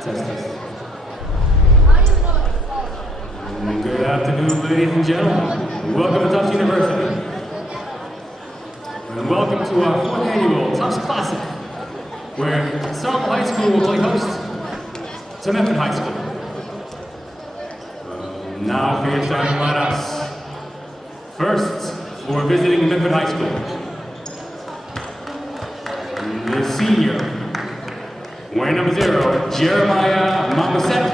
Test. Good afternoon, ladies and gentlemen. Welcome to Tufts University. And welcome to our 4th annual Tufts Classic, where Somerville High School will play host to Medford High School. Now for your starting lineups. First, we're visiting Medford High School. The senior, wearing number 0, Jeremiah Mamaset.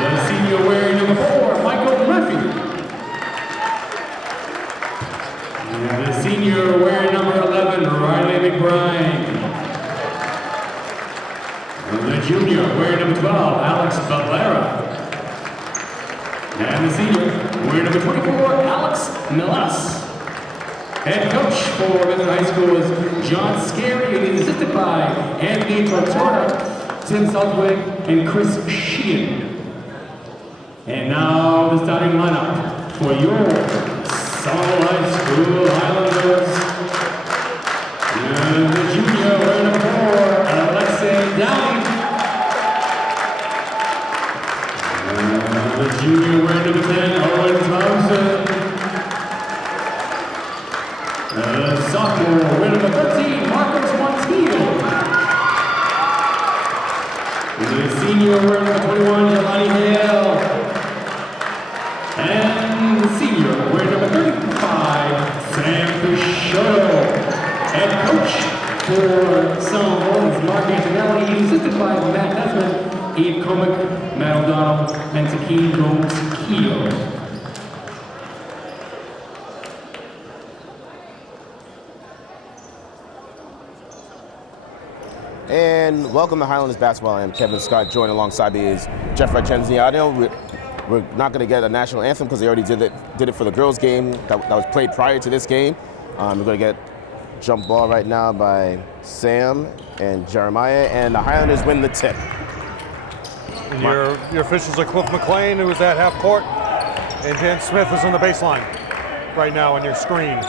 The senior wearing number 4, Michael Murphy. And the senior wearing number 11, Riley McBride. And the junior wearing number 12, Alex Valera. And the senior wearing number 24, Alex Milas. Head coach for Medford High School is John Scary, and he's assisted by Anthony Tortora, Tim Southwick, and Chris Sheehan. And now the starting lineup for your Somerville High School Highlanders. And the junior wearing number 4, Alexei Downing. And the junior wearing number 10, Owen Thompson. The sophomore wearing number 13, Marcos Montiel. The senior wearing number 21, Jelani Hale. And the senior wearing number 35, Sam Picciotto. Head coach for Somerville is Mark Antonelli. He's assisted by Matt Nesman, Ian Comic, Matt O'Donnell, and Takeen Gomes-Keo. And welcome to Highlanders Basketball. I'm Kevin Scott. Joined alongside me is Jeff Argenziano. We're not going to get a national anthem because they already did it for the girls' game that was played prior to this game. We're going to get jump ball right now by Sam and Jeremiah, and the Highlanders win the tip. And your officials are Cliff McLean, who is at half court, and Dan Smith is on the baseline right now on your screen.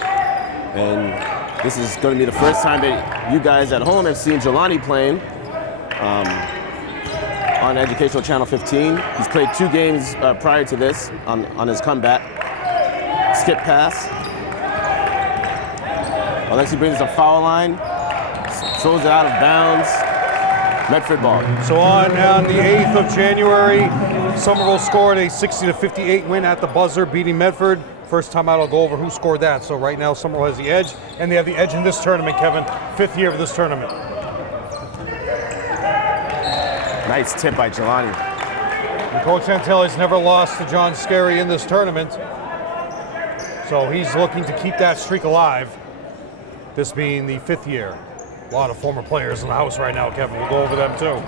And this is going to be the first time that you guys at home have seen Jelani playing on Educational Channel 15. He's played 2 games prior to this on his comeback. Skip pass. Alexi brings the foul line, throws it out of bounds. Medford ball. So on the 8th of January, Somerville scored a 60-58 win at the buzzer, beating Medford. First time out, I'll go over who scored that. So right now, Somerville has the edge, and they have the edge in this tournament, Kevin. 5th year of this tournament. Nice tip by Jelani. And Coach Santelli's never lost to John Scary in this tournament. So he's looking to keep that streak alive, this being the 5th year. A lot of former players in the house right now, Kevin. We'll go over them too.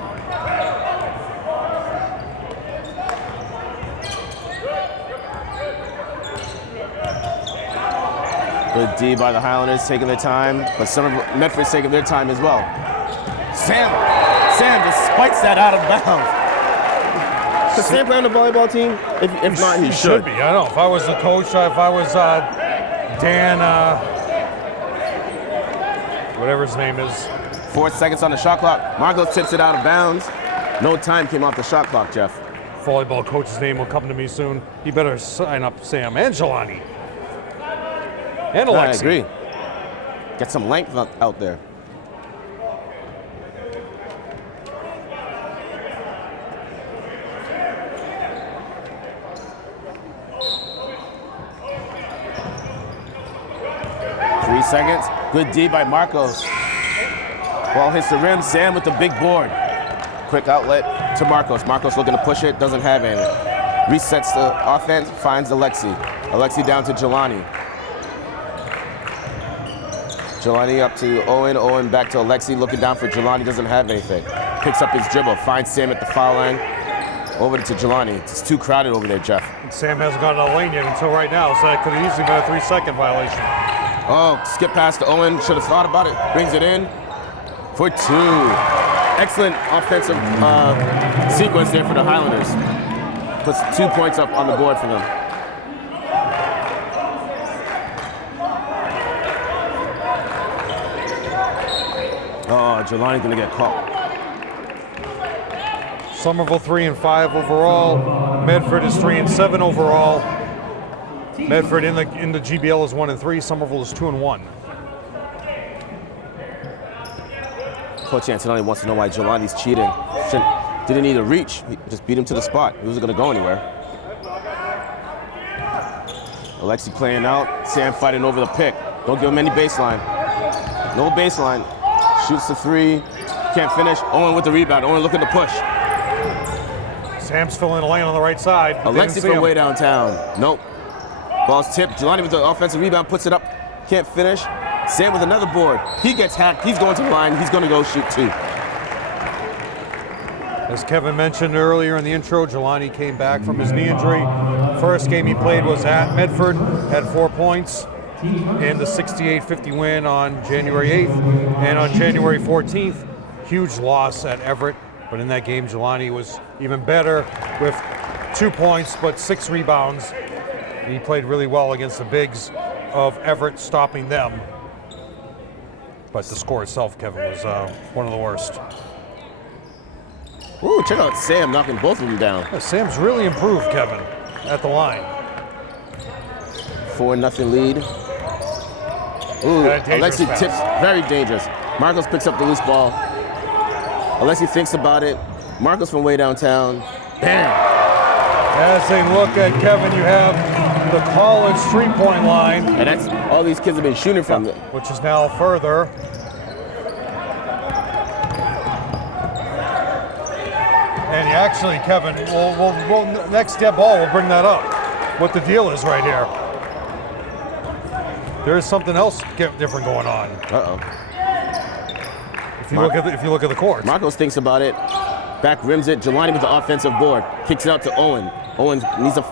Good D by the Highlanders, taking their time, but Medford's taking their time as well. Sam just spikes that out of bounds. Does Sam play on the volleyball team? If not, he should be. I don't know. If I was the coach, if I was Dan, whatever his name is. 4 seconds on the shot clock. Marcos tips it out of bounds. No time came off the shot clock, Jeff. Volleyball coach's name will come to me soon. He better sign up Sam and Jelani. And Alexi. I agree. Get some length out there. Three seconds. Good D by Marcos. Ball hits the rim. Sam with the big board. Quick outlet to Marcos. Marcos looking to push it. Doesn't have any. Resets the offense. Finds Alexi. Alexi down to Jelani. Jelani up to Owen. Owen back to Alexi. Looking down for Jelani. Doesn't have anything. Picks up his dribble. Finds Sam at the foul line. Over to Jelani. It's too crowded over there, Jeff. And Sam hasn't gotten out of the lane yet until right now, so that could have easily been a 3-second violation. Oh, skip pass to Owen. Should have thought about it. Brings it in for 2. Excellent offensive sequence there for the Highlanders. Puts 2 points up on the board for them. Oh, Jelani's gonna get caught. Somerville 3-5 overall. Medford is 3-7 overall. Medford in the GBL is 1-3. Somerville is 2-1. Coach Antonelli wants to know why Jelani's cheating. Didn't need a reach. He just beat him to the spot. He wasn't gonna go anywhere. Alexi playing out. Sam fighting over the pick. Don't give him any baseline. No baseline. Shoots the three. Can't finish. Owen with the rebound. Owen looking to push. Sam's filling the lane on the right side. Alexi from way downtown. Nope. Ball's tipped. Jelani with the offensive rebound puts it up. Can't finish. Sam with another board. He gets hacked. He's going to the line. He's going to go shoot two. As Kevin mentioned earlier in the intro, Jelani came back from his knee injury. First game he played was at Medford, had 4 points in the 68-50 win on January 8th. And on January 14th, huge loss at Everett. But in that game, Jelani was even better with 2 points, but 6 rebounds. He played really well against the bigs of Everett, stopping them. But the score itself, Kevin, was one of the worst. Ooh, check out Sam knocking both of them down. Yeah, Sam's really improved, Kevin, at the line. 4-0 lead. Ooh, Alexi pass. tips, very dangerous. Marcos picks up the loose ball. Alexi thinks about it. Marcos from way downtown. Bam! As they look at Kevin, you have the college 3-point line. And that's all these kids have been shooting from. Which is now further. And actually, Kevin, we'll next step ball, we'll bring that up. What the deal is right here. There is something else different going on. Uh-oh. If you look at the court. Marcos thinks about it. Back rims it. Jelani with the offensive board. Kicks it out to Owen. Owen needs a,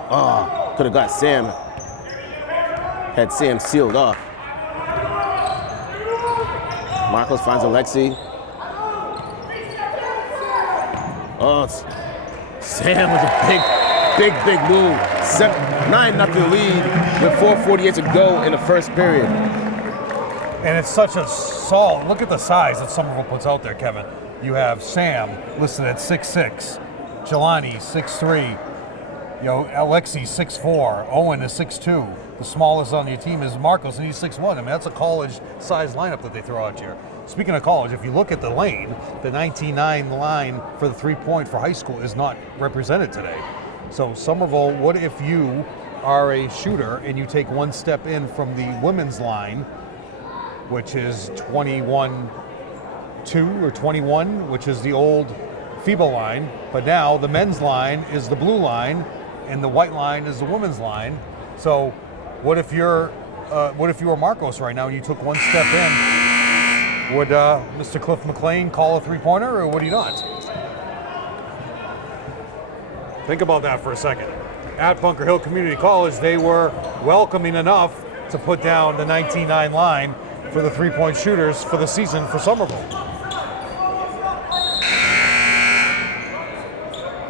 could have got Sam. Had Sam sealed off. Marcos finds Alexi. Oh, it's Sam with a big move. 9-0 lead with 4:48 to go in the first period. And it's such a solid, look at the size that Somerville puts out there, Kevin. You have Sam listed at 6'6", Jelani 6'3", Alexi 6'4", Owen is 6'2". The smallest on your team is Marcos, and he's 6'1". I mean, that's a college-sized lineup that they throw out here. Speaking of college, if you look at the lane, the 19-9 line for the 3-point for high school is not represented today. So Somerville, what if you are a shooter and you take one step in from the women's line, which is 21-2 or 21, which is the old FIBA line, but now the men's line is the blue line and the white line is the women's line. So what if you were Marcos right now and you took one step in? Would Mr. Cliff McLean call a 3-pointer or would he not? Think about that for a second. At Bunker Hill Community College, they were welcoming enough to put down the 19-9 line for the 3-point shooters for the season for Somerville.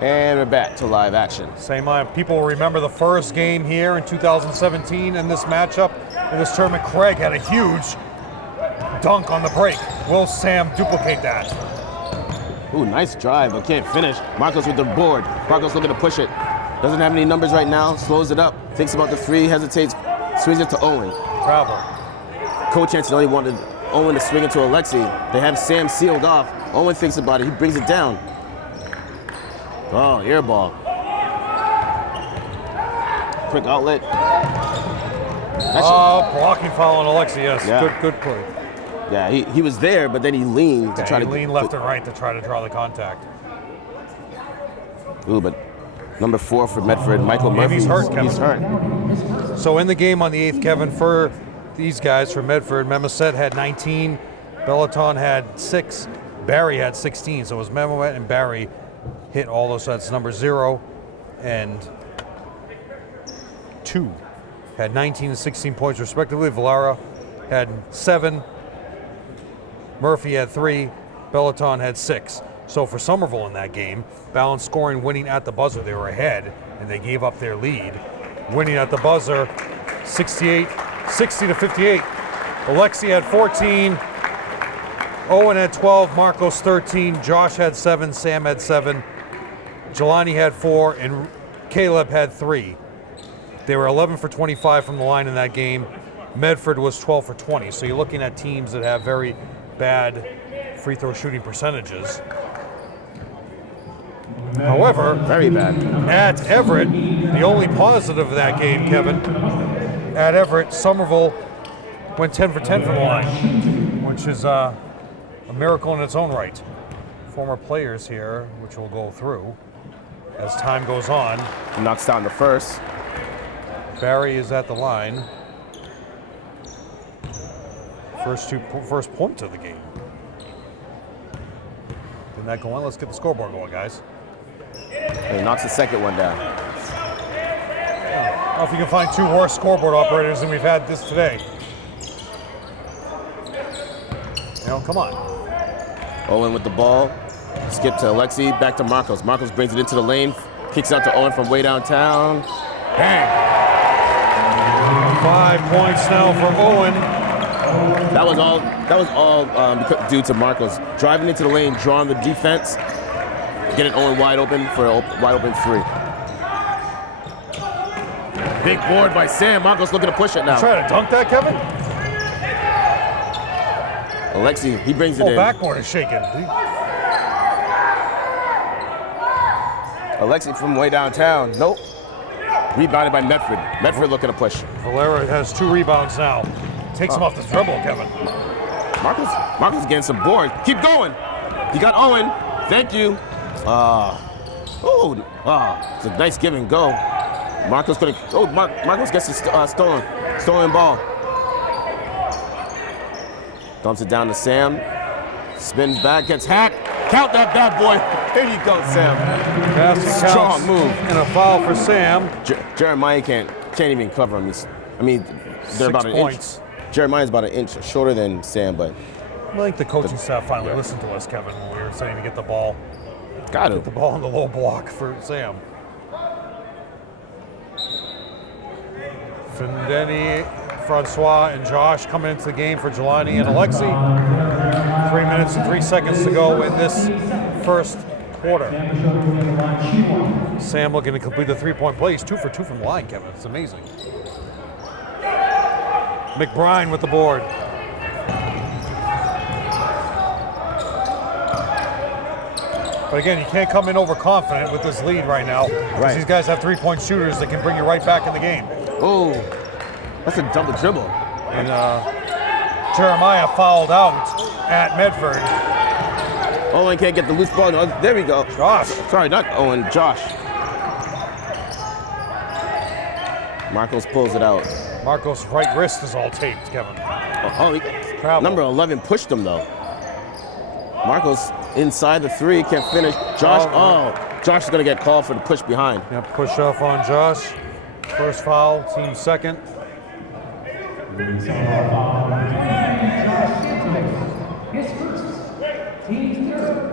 And we're back to live action. Same line. People will remember the first game here in 2017 in this matchup. In this tournament, Craig had a huge dunk on the break. Will Sam duplicate that? Ooh, nice drive, but can't finish. Marcos with the board. Marcos looking to push it. Doesn't have any numbers right now. Slows it up. Thinks about the three. Hesitates. Swings it to Owen. Travel. Coach Antonelli wanted Owen to swing it to Alexi. They have Sam sealed off. Owen thinks about it. He brings it down. Oh, air ball. Quick outlet. Blocking foul on Alexi, yes. Yeah. Good play. Yeah, he was there, but then he leaned to try to lean left and right to try to draw the contact. Ooh, but number 4 for Medford, Michael Murphy. He's hurt, Kevin. He's hurt. So in the game on the 8th, Kevin, for these guys from Medford, Memaset had 19, Bellaton had 6, Barry had 16. So it was Memaset and Barry hit all those. So that's number 0 and 2 had 19 and 16 points respectively. Valara had 7, Murphy had 3, Bellaton had 6. So for Somerville in that game, balanced scoring, winning at the buzzer. They were ahead and they gave up their lead. Winning at the buzzer, 60 to 58. Alexi had 14, Owen had 12, Marcos 13, Josh had 7, Sam had 7, Jelani had 4, and Caleb had 3. They were 11 for 25 from the line in that game. Medford was 12 for 20. So you're looking at teams that have very bad free throw shooting percentages. However, Very bad. at Everett, the only positive of that game, Kevin, at Everett, Somerville went 10 for 10 from the line, which is a miracle in its own right. Former players here, which we'll go through as time goes on. Knocks down the first. Barry is at the line. First point of the game. Didn't that go on? Let's get the scoreboard going, guys. And he knocks the second one down. I don't know if you can find 2 worse scoreboard operators than we've had this today. Come on. Owen with the ball. Skip to Alexi, back to Marcos. Marcos brings it into the lane, kicks out to Owen from way downtown. Bang! 5 points now for Owen. That was all due to Marcos driving into the lane, drawing the defense, getting Owen wide open for a wide open 3. Big board by Sam. Marcos looking to push it now. Try to dunk that, Kevin? Alexi, he brings it in. Backboard is shaking. Alexi from way downtown. Nope. Rebounded by Medford. Medford looking to push. Valera has 2 rebounds now. Takes him off the dribble, Kevin. Marcos getting some boards. Keep going. He got Owen. Thank you. It's a nice give and go. Marcos gonna. Marcos gets the stolen ball. Dumps it down to Sam. Spins back, gets hacked. Count that bad boy. There you go, Sam. Strong move. And a foul for Sam. Jeremiah can't even cover him. I mean, they're about an points. inch. Jeremiah's about an inch shorter than Sam, but I think the coaching staff finally listened to us, Kevin, when we were saying to get the ball. Got it. Get the ball in the low block for Sam. Findeni, Francois, and Josh coming into the game for Jelani and Alexi. 3 minutes and 3 seconds to go in this first quarter. Sam looking to complete the 3-point play. He's 2 for 2 from the line, Kevin. It's amazing. McBride with the board. But again, you can't come in overconfident with this lead right now. Because these guys have 3-point shooters that can bring you right back in the game. Oh, that's a double dribble. And Jeremiah fouled out at Medford. Owen can't get the loose ball. No, there we go. Josh. Sorry, not Owen, Josh. Marcos pulls it out. Marcos' right wrist is all taped, Kevin. Number 11 pushed him, though. Marcos inside the 3, can't finish. Josh, Josh is going to get called for the push behind. Yeah, push off on Josh. First foul, team second. His first, team third.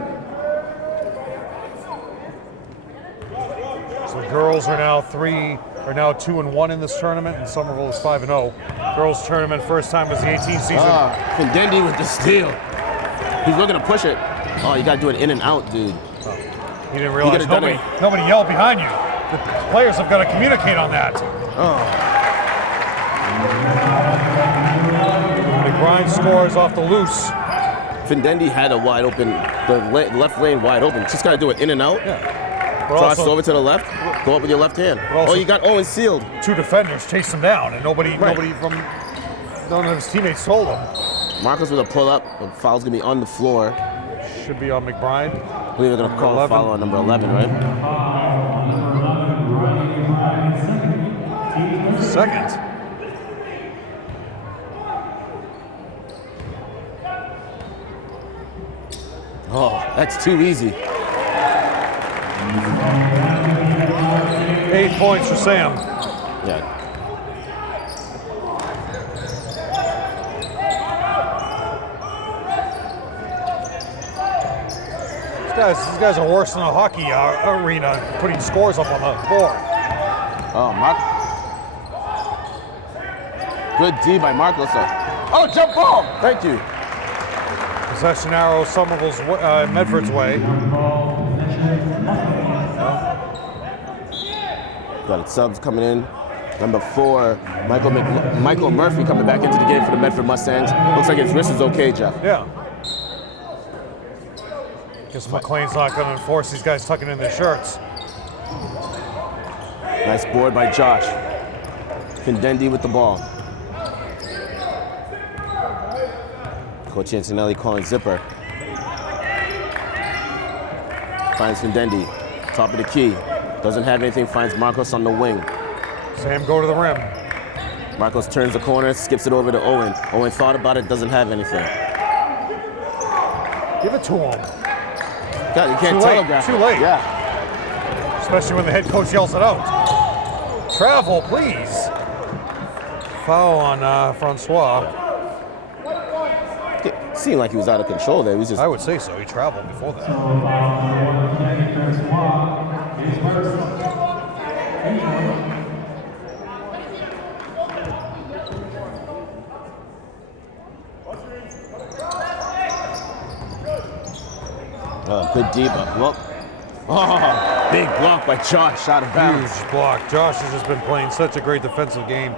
So the girls are now 2-1 in this tournament, and Somerville is 5-0. Girls tournament first time was the 18th season. Findendi with the steal. He's looking to push it. Oh, you got to do it in and out, dude. He didn't realize nobody yelled behind you. The players have got to communicate on that. McBride scores off the loose. Findendi had a wide open, the left lane wide open. Just got to do it in and out. Yeah. Cross over to the left. Go up with your left hand. You got Owen sealed. 2 defenders chased him down, and none of his teammates told him. Marcos with a pull up. The foul's gonna be on the floor. Should be on McBride. I believe they're gonna call a foul on number 11, right? Second. Oh, that's too easy. 8 points for Sam. Yeah. These guys are worse than a hockey arena, putting scores up on the board. Good D by Marcos. Oh, jump ball! Thank you. Possession arrow Somerville's Medford's way. Got subs coming in. Number 4, Michael Murphy coming back into the game for the Medford Mustangs. Looks like his wrist is okay, Jeff. Yeah. Guess McLean's not going to enforce these guys tucking in their shirts. Nice board by Josh. Findendi with the ball. Coach Antonelli calling zipper. Finds Findendi. Top of the key. Doesn't have anything, finds Marcos on the wing. Sam go to the rim. Marcos turns the corner, skips it over to Owen. Owen thought about it, doesn't have anything. Give it to him. God, you can't telegraph. Too late. Yeah. Especially when the head coach yells it out. Travel, please. Foul on Francois. It seemed like he was out of control there. He was just. I would say so. He traveled before that. Good deep. Well, big block by Josh out of bounds. Huge block. Josh has just been playing such a great defensive game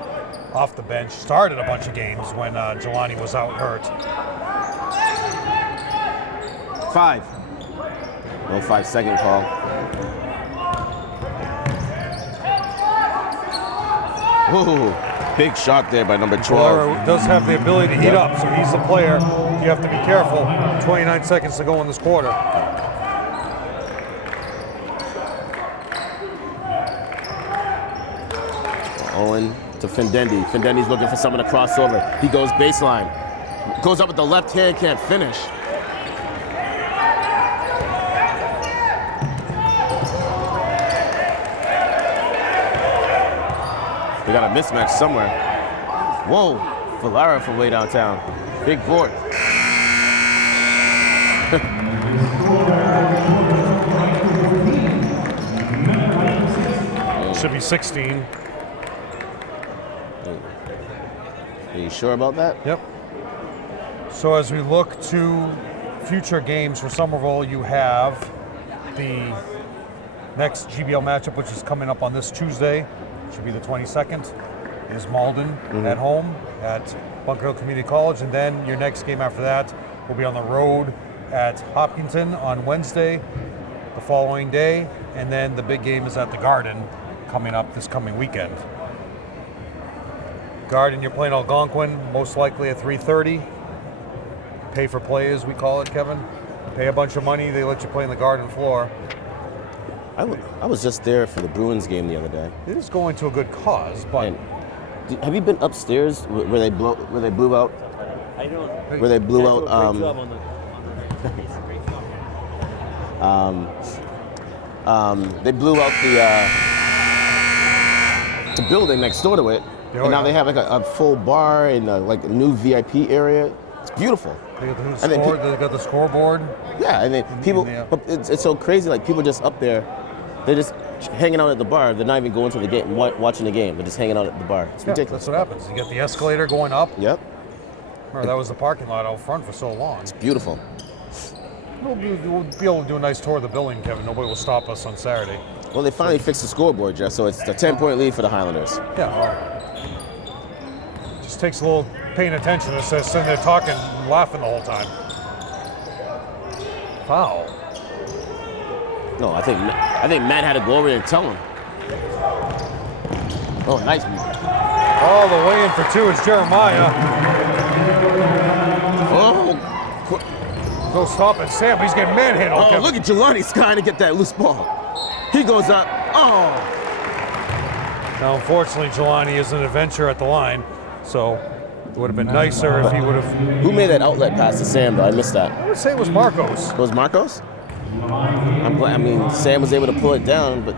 off the bench. Started a bunch of games when Jelani was out hurt. 5. No 5-second call. Whoa, big shot there by number 12. Valero does have the ability to heat up, so he's the player. You have to be careful. 29 seconds to go in this quarter. Owen to Findendi. Findendi's looking for someone to cross over. He goes baseline. Goes up with the left hand, can't finish. We got a mismatch somewhere. Whoa, Valera from way downtown. Big board. Should be 16. Are you sure about that? Yep. So as we look to future games for Somerville, you have the next GBL matchup, which is coming up on this Tuesday. Should be the 22nd. Is Malden at home at Bunker Hill Community College, and then your next game after that will be on the road at Hopkinton on Wednesday, the following day, and then the big game is at the Garden coming up this coming weekend. Garden, you're playing Algonquin, most likely at 3:30. Pay for play, as we call it, Kevin. Pay a bunch of money, they let you play in the Garden floor. I was just there for the Bruins game the other day. It is going to a good cause, but And have you been upstairs where they blew out? I don't. Where they blew out? They blew out the building next door to it, and now they have like a full bar and like a new VIP area. It's beautiful. They got And then they got the scoreboard. Yeah, and then people, but it's so crazy. Like people just up there, they're just hanging out at the bar. They're not even going to the game, watching the game. They're just hanging out at the bar. It's ridiculous. That's what happens. You got the escalator going up. Yep, Remember, that was the parking lot out front for so long. it's beautiful. We'll be able to do a nice tour of the building, Kevin. Nobody will stop us on Saturday. Well, they finally fixed the scoreboard, Jeff. So it's a 10-point lead for the Highlanders. Yeah. Well, just takes a little paying attention to sitting there talking and laughing the whole time. Foul. No, I think Matt had to go over there and tell him. Oh, nice move. All the way in for two is Jeremiah. Oh, Go stop it, Sam. He's getting manhandled. oh, Kevin. look at Jelani trying to get that loose ball. He goes up. Oh, Now, unfortunately, Jelani is an adventure at the line, so it would have been nicer if he would have. who made that outlet pass to Sam, though? I missed that. I would say it was Marcos. It was Marcos? I'm glad. I mean, Sam was able to pull it down, but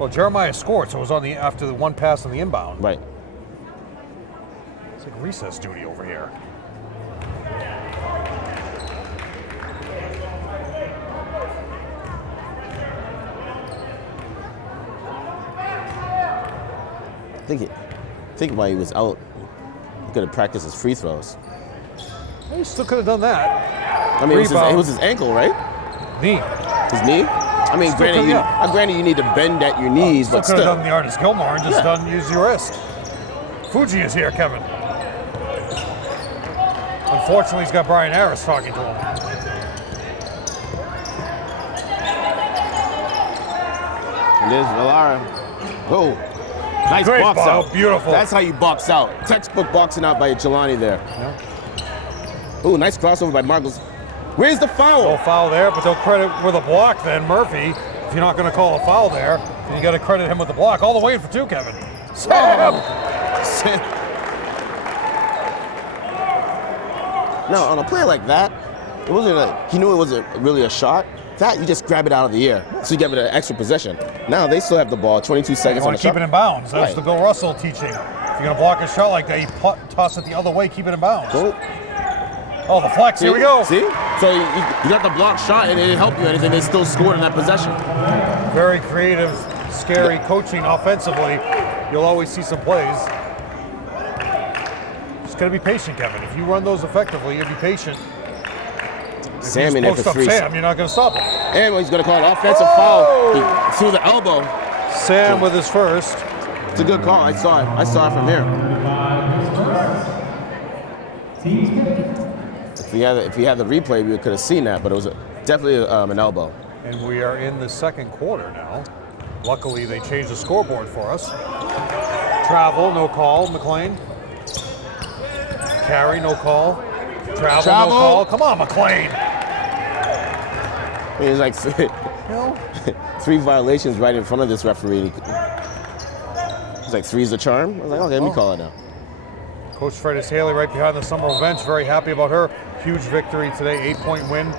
Well, Jeremiah scored, so it was on after the one pass on the inbound. right. It's like recess duty over here. I think while he was out, he could have practiced his free throws. He still could have done that. I mean, it was his ankle, right? Knee. His knee? I mean, granted you need to bend at your knees, but Could still. have done the Artist Gilmore and just use your wrist. Fuji is here, Kevin. Unfortunately, he's got Brian Harris talking to him. And there's Valara. Oh, nice Great box ball, out. beautiful. That's how you box out. Textbook boxing out by Jelani there. Oh, nice crossover by Marcos. Where's the foul? No foul there, but they'll credit with a block then, Murphy. If you're not going to call a foul there, then you got to credit him with the block. All the way for two, Kevin. No, on a play like that, it wasn't he knew it wasn't really a shot. That, you just grab it out of the air, so you give it an extra possession. Now they still have the ball, 22 seconds You on want the to keep shot. it in bounds. That's Right. the Bill Russell teaching. If you're going to block a shot like that, you toss it the other way, keep it in bounds. Go. Oh, the flex, here we go. See? So you got the block shot, and it didn't help you anything. They still scored in that possession. Very creative, scary coaching offensively. You'll always see some plays. Just got to be patient, Kevin. If you run those effectively, you'll be patient. Sam in there for Post up 3. Sam, you're not going to stop him. And he's going to call an offensive foul. He threw the elbow. Sam with his first. It's a good call. I saw it. I saw it from here. If we had the replay, we could have seen that, but it was definitely an elbow. And we are in the second quarter now. Luckily, they changed the scoreboard for us. Travel, no call, McLean. Carry, no call. Travel, no call. Come on, McLean. I mean, it's like 3 violations right in front of this referee. He's like, 3's the charm? I was like, okay, let me call it now. Coach Fredis Haley right behind the Somerville bench. Very happy about her. Huge victory today, 8-point win.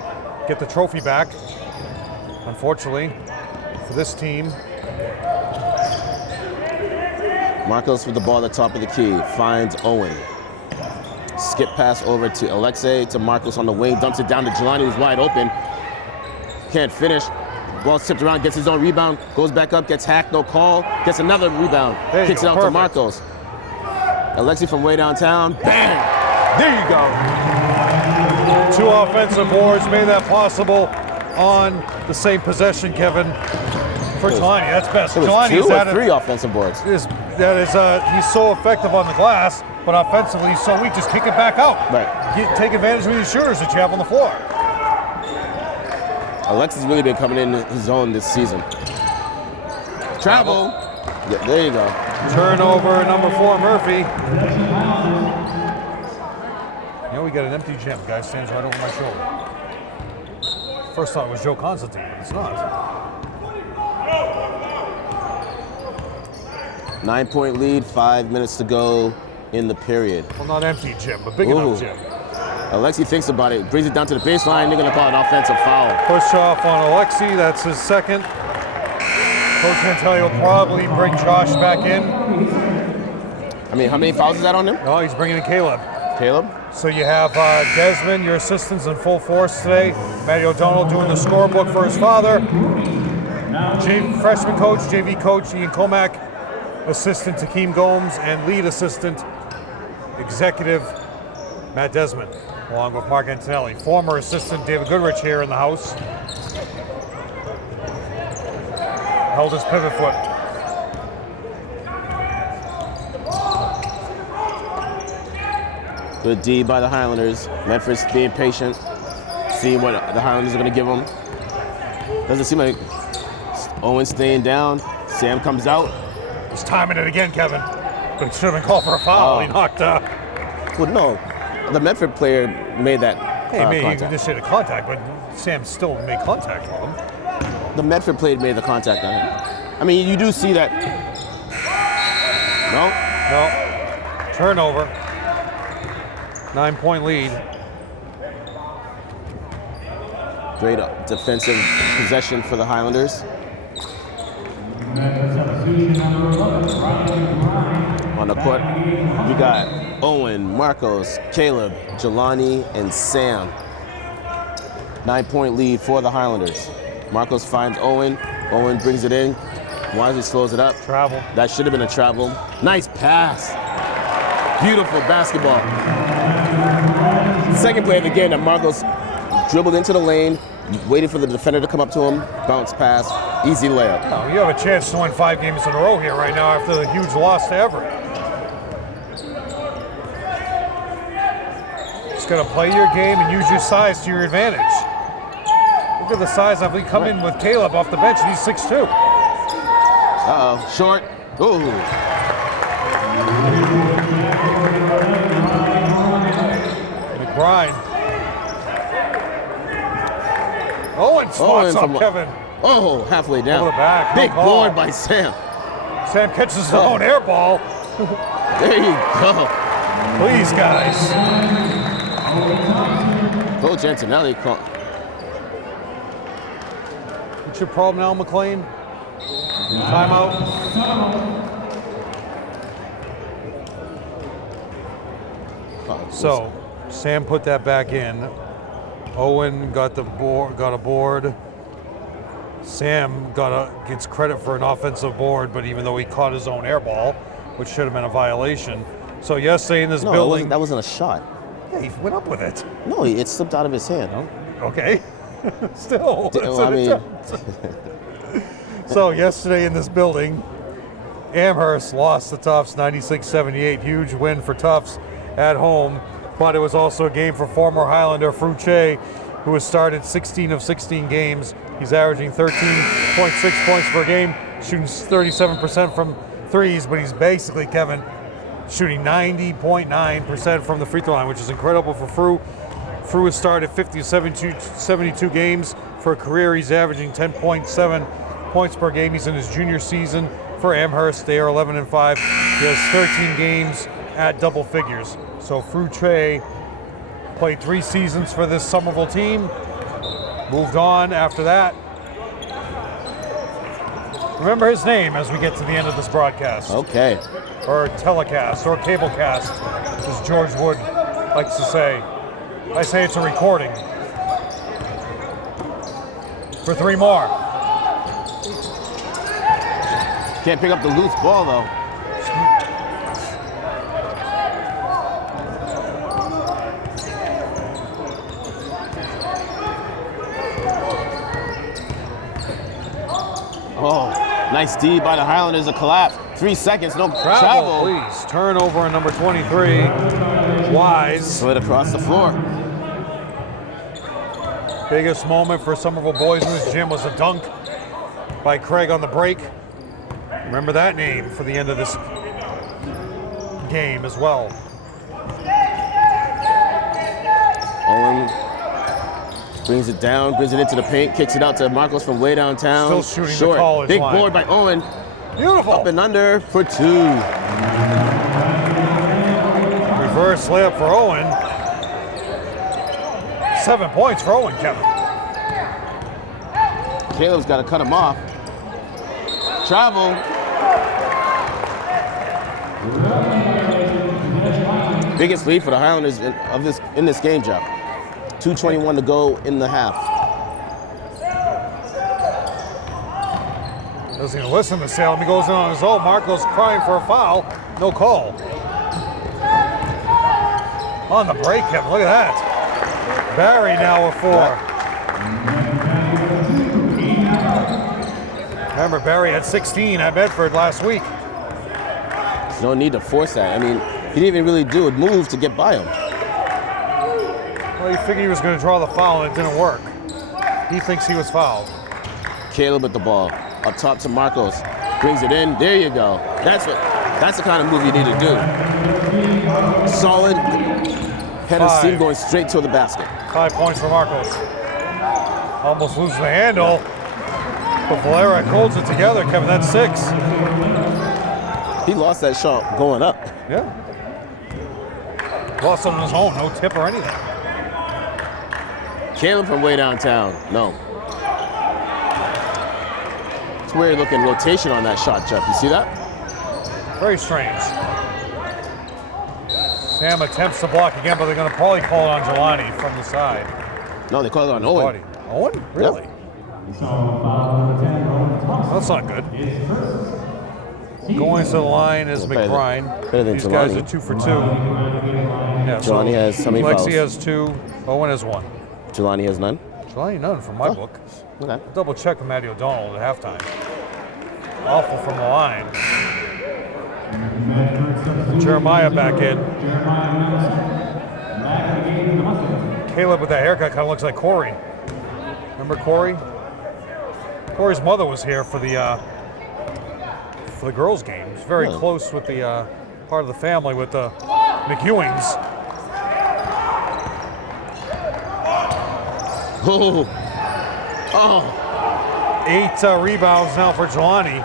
Get the trophy back. Unfortunately, for this team. Marcos with the ball at the top of the key. Finds Owen. Skip pass over to Alexei, to Marcos on the wing. Dumps it down to Jelani, who's wide open. Can't finish. Ball tipped around, gets his own rebound. Goes back up, gets hacked, no call. Gets another rebound. Kicks it out to Marcos. Alexei from way downtown. Bang! There you go. 2 offensive boards made that possible on the same possession, Kevin. For Jelani, that's best. It was Jelani 2 or 3 offensive boards. He's so effective on the glass, but offensively he's so weak. Just kick it back out. Right. Take advantage of these shooters that you have on the floor. Alexei's really been coming in his own this season. Travel. Yeah, there you go. Turnover, number 4, Murphy. You know, we got an empty gym. Guy stands right over my shoulder. First thought it was Joe Constantine, but it's not. 9-point lead, 5 minutes to go in the period. Well, not empty gym, but big enough gym. Alexei thinks about it, brings it down to the baseline. They're going to call an offensive foul. Push off on Alexei, that's his second. Coach Santelli will probably bring Josh back in. I mean, how many fouls is that on him? No, he's bringing in Caleb. Caleb? So you have Desmond, your assistants in full force today. Matty O'Donnell doing the scorebook for his father. Freshman coach, JV coach Ian Comack, assistant Takeem Gomes, and lead assistant executive Matt Desmond, along with Mark Antonelli. Former assistant David Goodrich here in the house. Held his pivot foot. Good D by the Highlanders. Medford's being patient, seeing what the Highlanders are going to give them. Doesn't seem like Owen staying down. Sam comes out. He's timing it again, Kevin. But it should have been called for a foul. He knocked Well, no. The Medford player made that maybe contact. you just say the contact, but Sam still made contact with him. The Medford player made the contact on him. I mean, you do see that. No? No. Turnover. 9-point lead. Great defensive possession for the Highlanders. On the court, we got Owen, Marcos, Caleb, Jelani, and Sam. 9-point lead for the Highlanders. Marcos finds Owen. Owen brings it in. Wisely slows it up. Travel. That should have been a travel. Nice pass. Beautiful basketball. second play of the game that Marcos dribbled into the lane, waited for the defender to come up to him, bounce pass, easy layup. Oh, you have a chance to win 5 games in a row here right now after the huge loss to Everett. Just got to play your game and use your size to your advantage. Look at the size of we come in with Caleb off the bench, and he's 6'2". Uh-oh, short. Ooh. McBride. Owen spots on Kevin. Oh, halfway down. Over the back. Big board by Sam. Sam catches his own air ball. There you go. Please, guys. Coach Antonelli called. What's your problem now, McLean? Timeout. So, Sam put that back in. Owen got a board. Sam gets credit for an offensive board, but even though he caught his own air ball, which should have been a violation. So yesterday in this building, that wasn't a shot. Yeah, he went up with it. No, it slipped out of his hand. Okay. Still. I mean, So yesterday in this building, Amherst lost to Tufts 96-78. Huge win for Tufts at home. But it was also a game for former Highlander Fruche, who has started 16 of 16 games. He's averaging 13.6 points per game, shooting 37% from threes, but he's basically, Kevin, shooting 90.9% from the free throw line, which is incredible for Fru. Fru has started 50 of 72 games. For a career, he's averaging 10.7 points per game. He's in his junior season for Amherst. They are 11-5. He has 13 games at double figures. So Fruche played 3 seasons for this Somerville team. Moved on after that. Remember his name as we get to the end of this broadcast. Okay. Or telecast, or cablecast, as George Wood likes to say. I say it's a recording. For 3 more. Can't pick up the loose ball, though. Oh, nice D by the Highlanders, a collapse. 3 seconds, no travel. Please. Turnover on number 23. Wise. Slid across the floor. Biggest moment for Somerville boys in this gym was a dunk by Craig on the break. Remember that name for the end of this game as well. Owen brings it down, brings it into the paint, kicks it out to Marcos from way downtown. Still shooting short. the college Big line. board by Owen. Beautiful. Up and under for 2. Reverse layup for Owen. 7 points for Owen, Kevin. Caleb's got to cut him off. Travel. Biggest lead for the Highlanders in this game, Jeff. 2:21 to go in the half. Doesn't even listen to Salem. He goes in on his own. Marco's crying for a foul. No call. On the break, Kevin. Look at that. Barry now with 4. Remember, Barry had 16 at Medford last week. There's no need to force that. I mean, he didn't even really do a move to get by him. Well, he figured he was going to draw the foul, and it didn't work. He thinks he was fouled. Caleb at the ball. Up top to Marcos. Brings it in. There you go. That's the kind of move you need to do. Solid head of steam going straight to the basket. 5 points for Marcos. Almost loses the handle. But Valera holds it together, Kevin. That's 6. He lost that shot going up. Yeah. Lost it on his own. No tip or anything. Caleb from way downtown. No. It's weird looking rotation on that shot, Jeff. You see that? Very strange. Sam attempts to block again, but they're going to probably call it on Jelani from the side. No, they call it on Owen. Owen? Really? Yep. That's not good. Going to the line is McBride. Better than These guys Jelani. are 2 for 2. Yeah, Jelani has how many fouls? Lexi has 2, Owen has 1. Jelani has none? Jelani none from my book. Okay. Double check with Matty O'Donnell at halftime. Awful from the line. Jeremiah back in. Caleb with that haircut kind of looks like Corey. Remember Corey? Corey's mother was here for the girls' game. He's very close with the part of the family with the McEwings. Oh. 8 rebounds now for Jelani.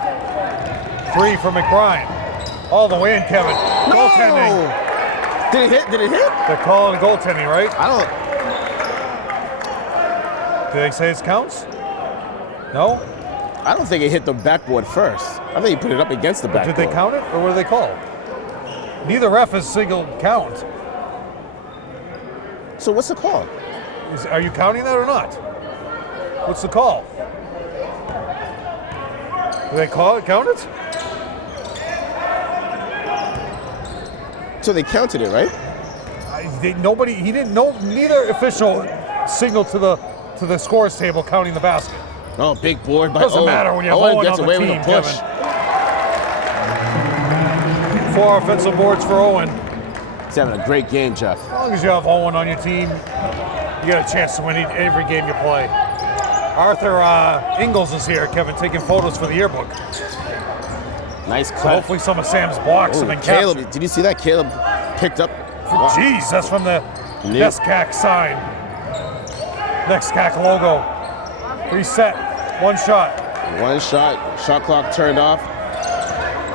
3 for McBride. All the way in, Kevin. No! Goaltending. Did it hit? Did it hit? They're calling goaltending, right? I Did they say it counts? No? don't think it hit the backboard first. I think he put it up against the backboard. Did they count it, or what do they call? Neither ref has single count. So what's the call? Are you counting that or not? What's the call? Do they count it? So they counted it, right? He didn't know. Neither official signaled to the scores table counting the basket. Oh, big board by Doesn't matter when you have Owen Owen gets on away the with team, a push. Kevin. 4 offensive boards for Owen. He's having a great game, Jeff. As long as you have Owen on your team, you got a chance to win every game you play. Arthur Ingalls is here, Kevin, taking photos for the yearbook. Nice So cut. hopefully some of Sam's blocks have been Caleb, captured. did you see that? Caleb picked up. Jeez, that's from the Yeah. NESCAC sign. NESCAC logo. Reset. 1 shot. One shot. Shot clock turned off.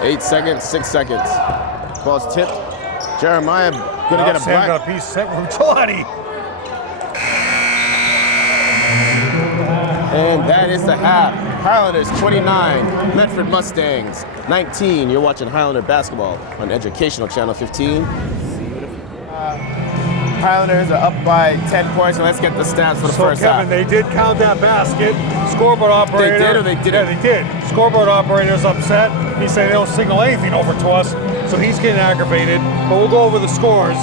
8 seconds, 6 seconds. Ball's tipped. Jeremiah gonna get a Sam black. got a piece sent from Jelani. And that is the half. Highlanders 29, Medford Mustangs 19. You're watching Highlander basketball on Educational Channel 15. Highlanders are up by 10 points, and let's get the stats for the first Kevin, half. they did count that basket. Scoreboard operator. They did or they didn't? Yeah, they did. Scoreboard operator's upset. He said they don't signal anything over to us, so he's getting aggravated. But we'll go over the scores.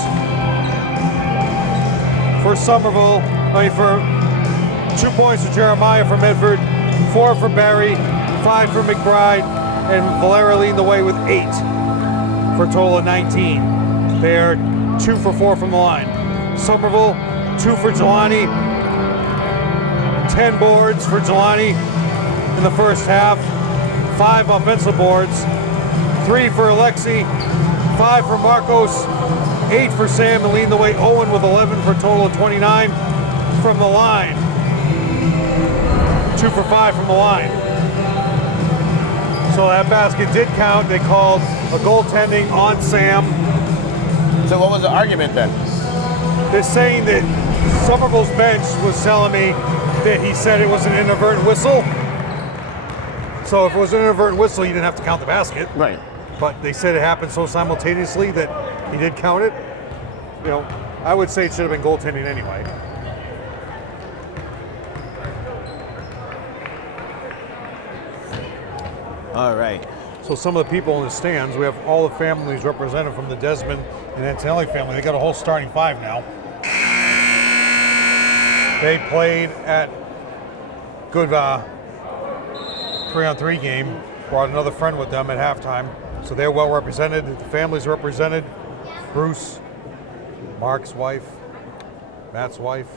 For Somerville, for 2 points for Jeremiah for Medford, 4 for Barry, 5 for McBride, and Valera leading the way with 8 for a total of 19. They are 2 for 4 from the line. Somerville, 2 for Jelani, 10 boards for Jelani in the first half, 5 offensive boards, 3 for Alexi, 5 for Marcos, 8 for Sam, and leading the way Owen with 11 for a total of 29 from the line. 2 for 5 from the line. So that basket did count. They called a goaltending on Sam. So what was the argument then? They're saying that Somerville's bench was telling me that he said it was an inadvertent whistle. So if it was an inadvertent whistle, you didn't have to count the basket. Right. But they said it happened so simultaneously that he did count it. You know, I would say it should have been goaltending anyway. All right. So some of the people in the stands, we have all the families represented from the Desmond and Antonelli family. They got a whole starting 5 now. They played at good 3-on-3 game. Brought another friend with them at halftime. So they're well represented. The families represented. Bruce, Mark's wife, Matt's wife.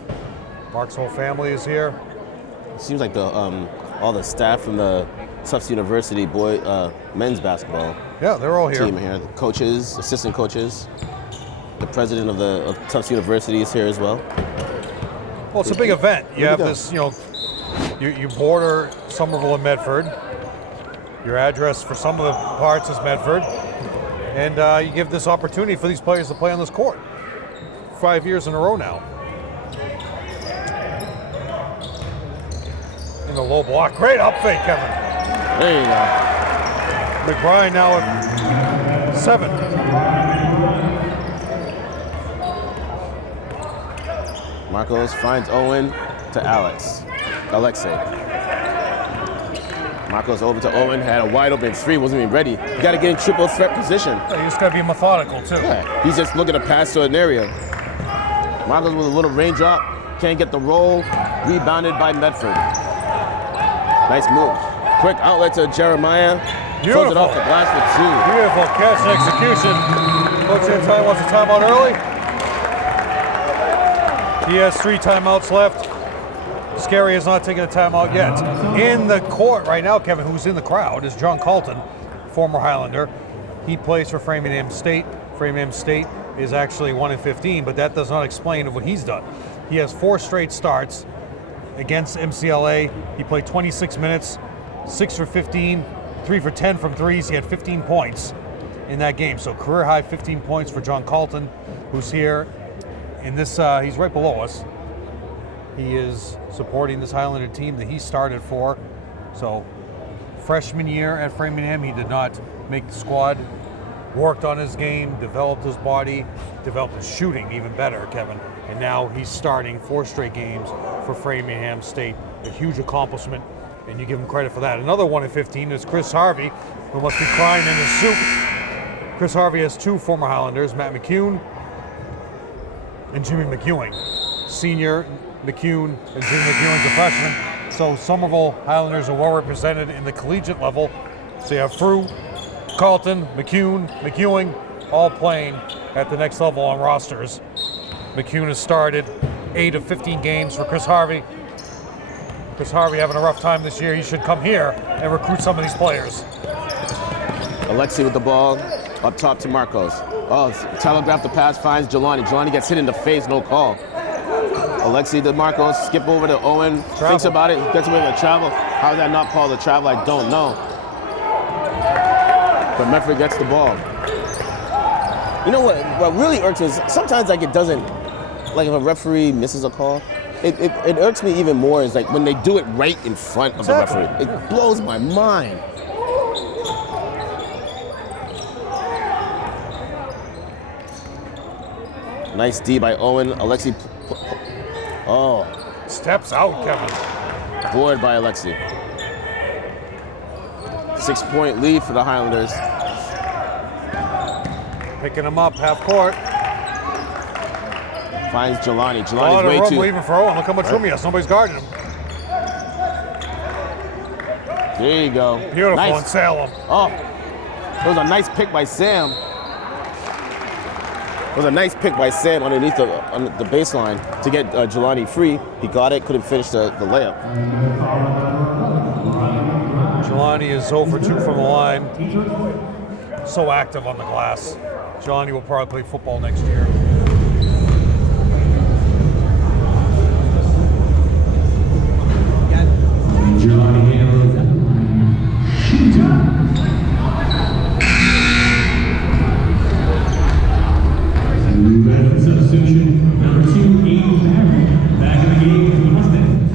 Mark's whole family is here. It seems like the all the staff from the Tufts University men's basketball Yeah, they're all here. team here. The coaches, assistant coaches, the president of Tufts University is here as well. Well, it's a big event. You Here we have go. this, you border Somerville and Medford. Your address for some of the parts is Medford. And you give this opportunity for these players to play on this court. 5 years in a row now. In the low block. Great up fake, Kevin. There you go. McBride now at 7. Marcos finds Owen to Alexei. Marcos over to Owen, had a wide open three, wasn't even ready. You got to get in triple threat position. Yeah, you just got to be methodical, too. Yeah, he's just looking to pass to an area. Marcos with a little raindrop, can't get the roll, rebounded by Medford. Nice move. Quick outlet to Jeremiah. Beautiful. Throws it off the glass for two. Beautiful catch and execution. Coach Antoni wants a timeout early. He has 3 timeouts left. Scary is not taking a timeout yet. In the court right now, Kevin, who's in the crowd, is John Colton, former Highlander. He plays for Framingham State. Framingham State is actually 1-15, but that does not explain what he's done. He has 4 straight starts against MCLA. He played 26 minutes, 6 for 15, 3 for 10 from threes. He had 15 points in that game. So career high 15 points for John Colton, who's here in this, he's right below us. He is supporting this Highlander team that he started for. So freshman year at Framingham, he did not make the squad. Worked on his game, developed his body, developed his shooting even better, Kevin. And now he's starting 4 straight games for Framingham State. A huge accomplishment, and you give him credit for that. Another 1-15 is Chris Harvey, who must be crying in his soup. Chris Harvey has 2 former Highlanders, Matt McCune and Jimmy McEwing. Senior McCune and Jimmy McEwing's a freshman. So Somerville Highlanders are well represented in the collegiate level. So you have Frew, Carlton, McCune, McEwing, all playing at the next level on rosters. McCune has started 8 of 15 games for Chris Harvey. Chris Harvey having a rough time this year. He should come here and recruit some of these players. Alexi with the ball, up top to Marcos. Oh, telegraph the pass, finds Jelani. Jelani gets hit in the face, no call. Alexi to Marcos, skip over to Owen, thinks about it, gets away with a travel. How is that not called a travel? I don't know. But Medford gets the ball. You know what really irks me is sometimes like it doesn't, like if a referee misses a call, it irks me even more is like when they do it right in front of the referee. It blows my mind. Nice D by Owen. Alexi, oh. Steps out, Kevin. Board by Alexi. 6-point lead for the Highlanders. Picking him up, half court. Finds Jelani. A lot Jelani's of way room too. leaving for Owen. Look how much room he has. Nobody's guarding him. There you go. Beautiful Nice. in Salem. Oh, it was a nice pick by Sam. It was a nice pick by Sam underneath on the baseline to get Jelani free. He got it, couldn't finish the layup. Jelani is 0 for 2 from the line. So active on the glass. Jelani will probably play football next year. Substitution number 2, Aiden Barry, back in the game for the Mustangs.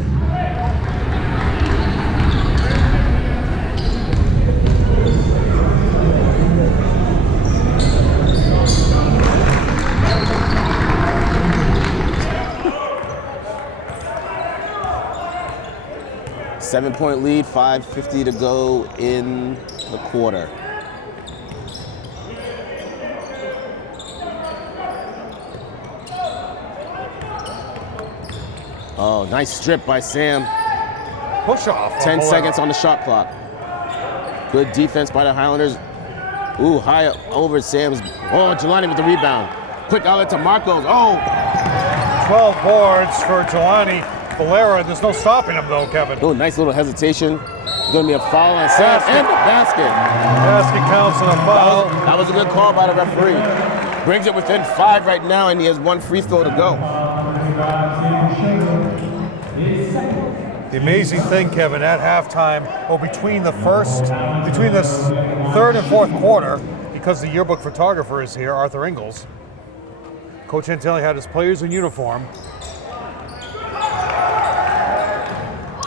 Seven-point lead, 5:50 to go in the quarter. Oh, nice strip by Sam. Push off. 10 seconds on the shot clock. Good defense by the Highlanders. Ooh, high over Sam's. Oh, Jelani with the rebound. Quick outlet to Marcos. Oh, 12 boards for Jelani. Valera, there's no stopping him though, Kevin. oh, nice little hesitation. Gonna be a foul on Sam and the basket. Basket counts and a foul. That was a good call by the referee. Brings it within 5 right now, and he has 1 free throw to go. The amazing thing, Kevin, at halftime, or between the third and fourth quarter, because the yearbook photographer is here, Arthur Ingalls, Coach Antoni had his players in uniform.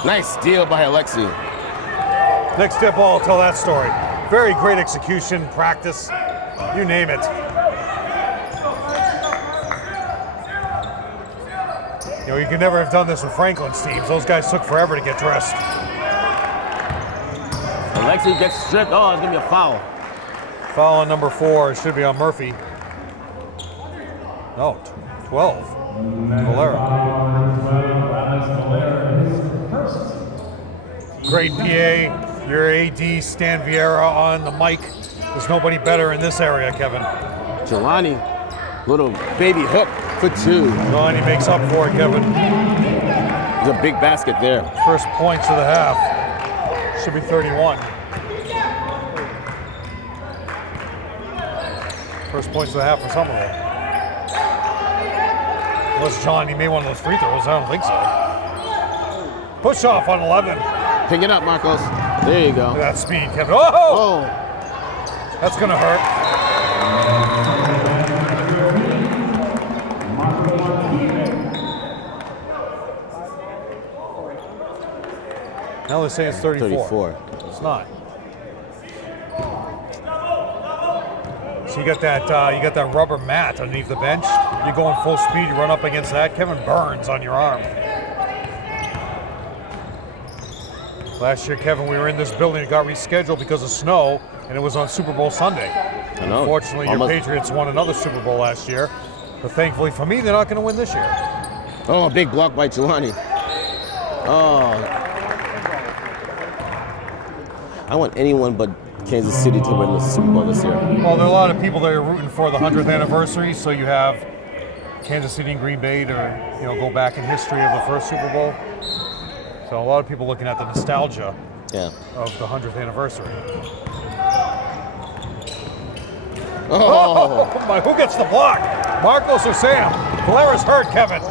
Nice steal by Alexi. Next step ball will tell that story. Very great execution, practice, you name it. You know, you could never have done this with Franklin's teams. Those guys took forever to get dressed. Alexi gets stripped. Oh, it's going to be a foul. Foul on number 4. It should be on Murphy. No, 12. Valera. Great PA. Your AD, Stan Vieira, on the mic. There's nobody better in this area, Kevin. Jelani, little baby hook for 2. Jelani makes up for it, Kevin. There's a big basket there. First points of the half. Should be 31. First points of the half for Somerville. Unless John, he made one of those free throws. I don't think so. Push off on 11. Pick it up, Marcos. There you go. Look at that speed, Kevin. Oh! That's going to hurt. Now they're saying it's 34. It's not. So you got that rubber mat underneath the bench. You're going full speed. You run up against that. Kevin burns on your arm. Last year, Kevin, we were in this building. It got rescheduled because of snow, and it was on Super Bowl Sunday. I know. Unfortunately, your Patriots won another Super Bowl last year, but thankfully for me, they're not going to win this year. Oh, a big block by Jelani. Oh. I want anyone but Kansas City to win the Super Bowl this year. Well, there are a lot of people that are rooting for the 100th anniversary, so you have Kansas City and Green Bay to go back in history of the first Super Bowl. So a lot of people looking at the nostalgia of the 100th anniversary. Oh! My, who gets the block? Marcos or Sam? Valera's hurt, Kevin.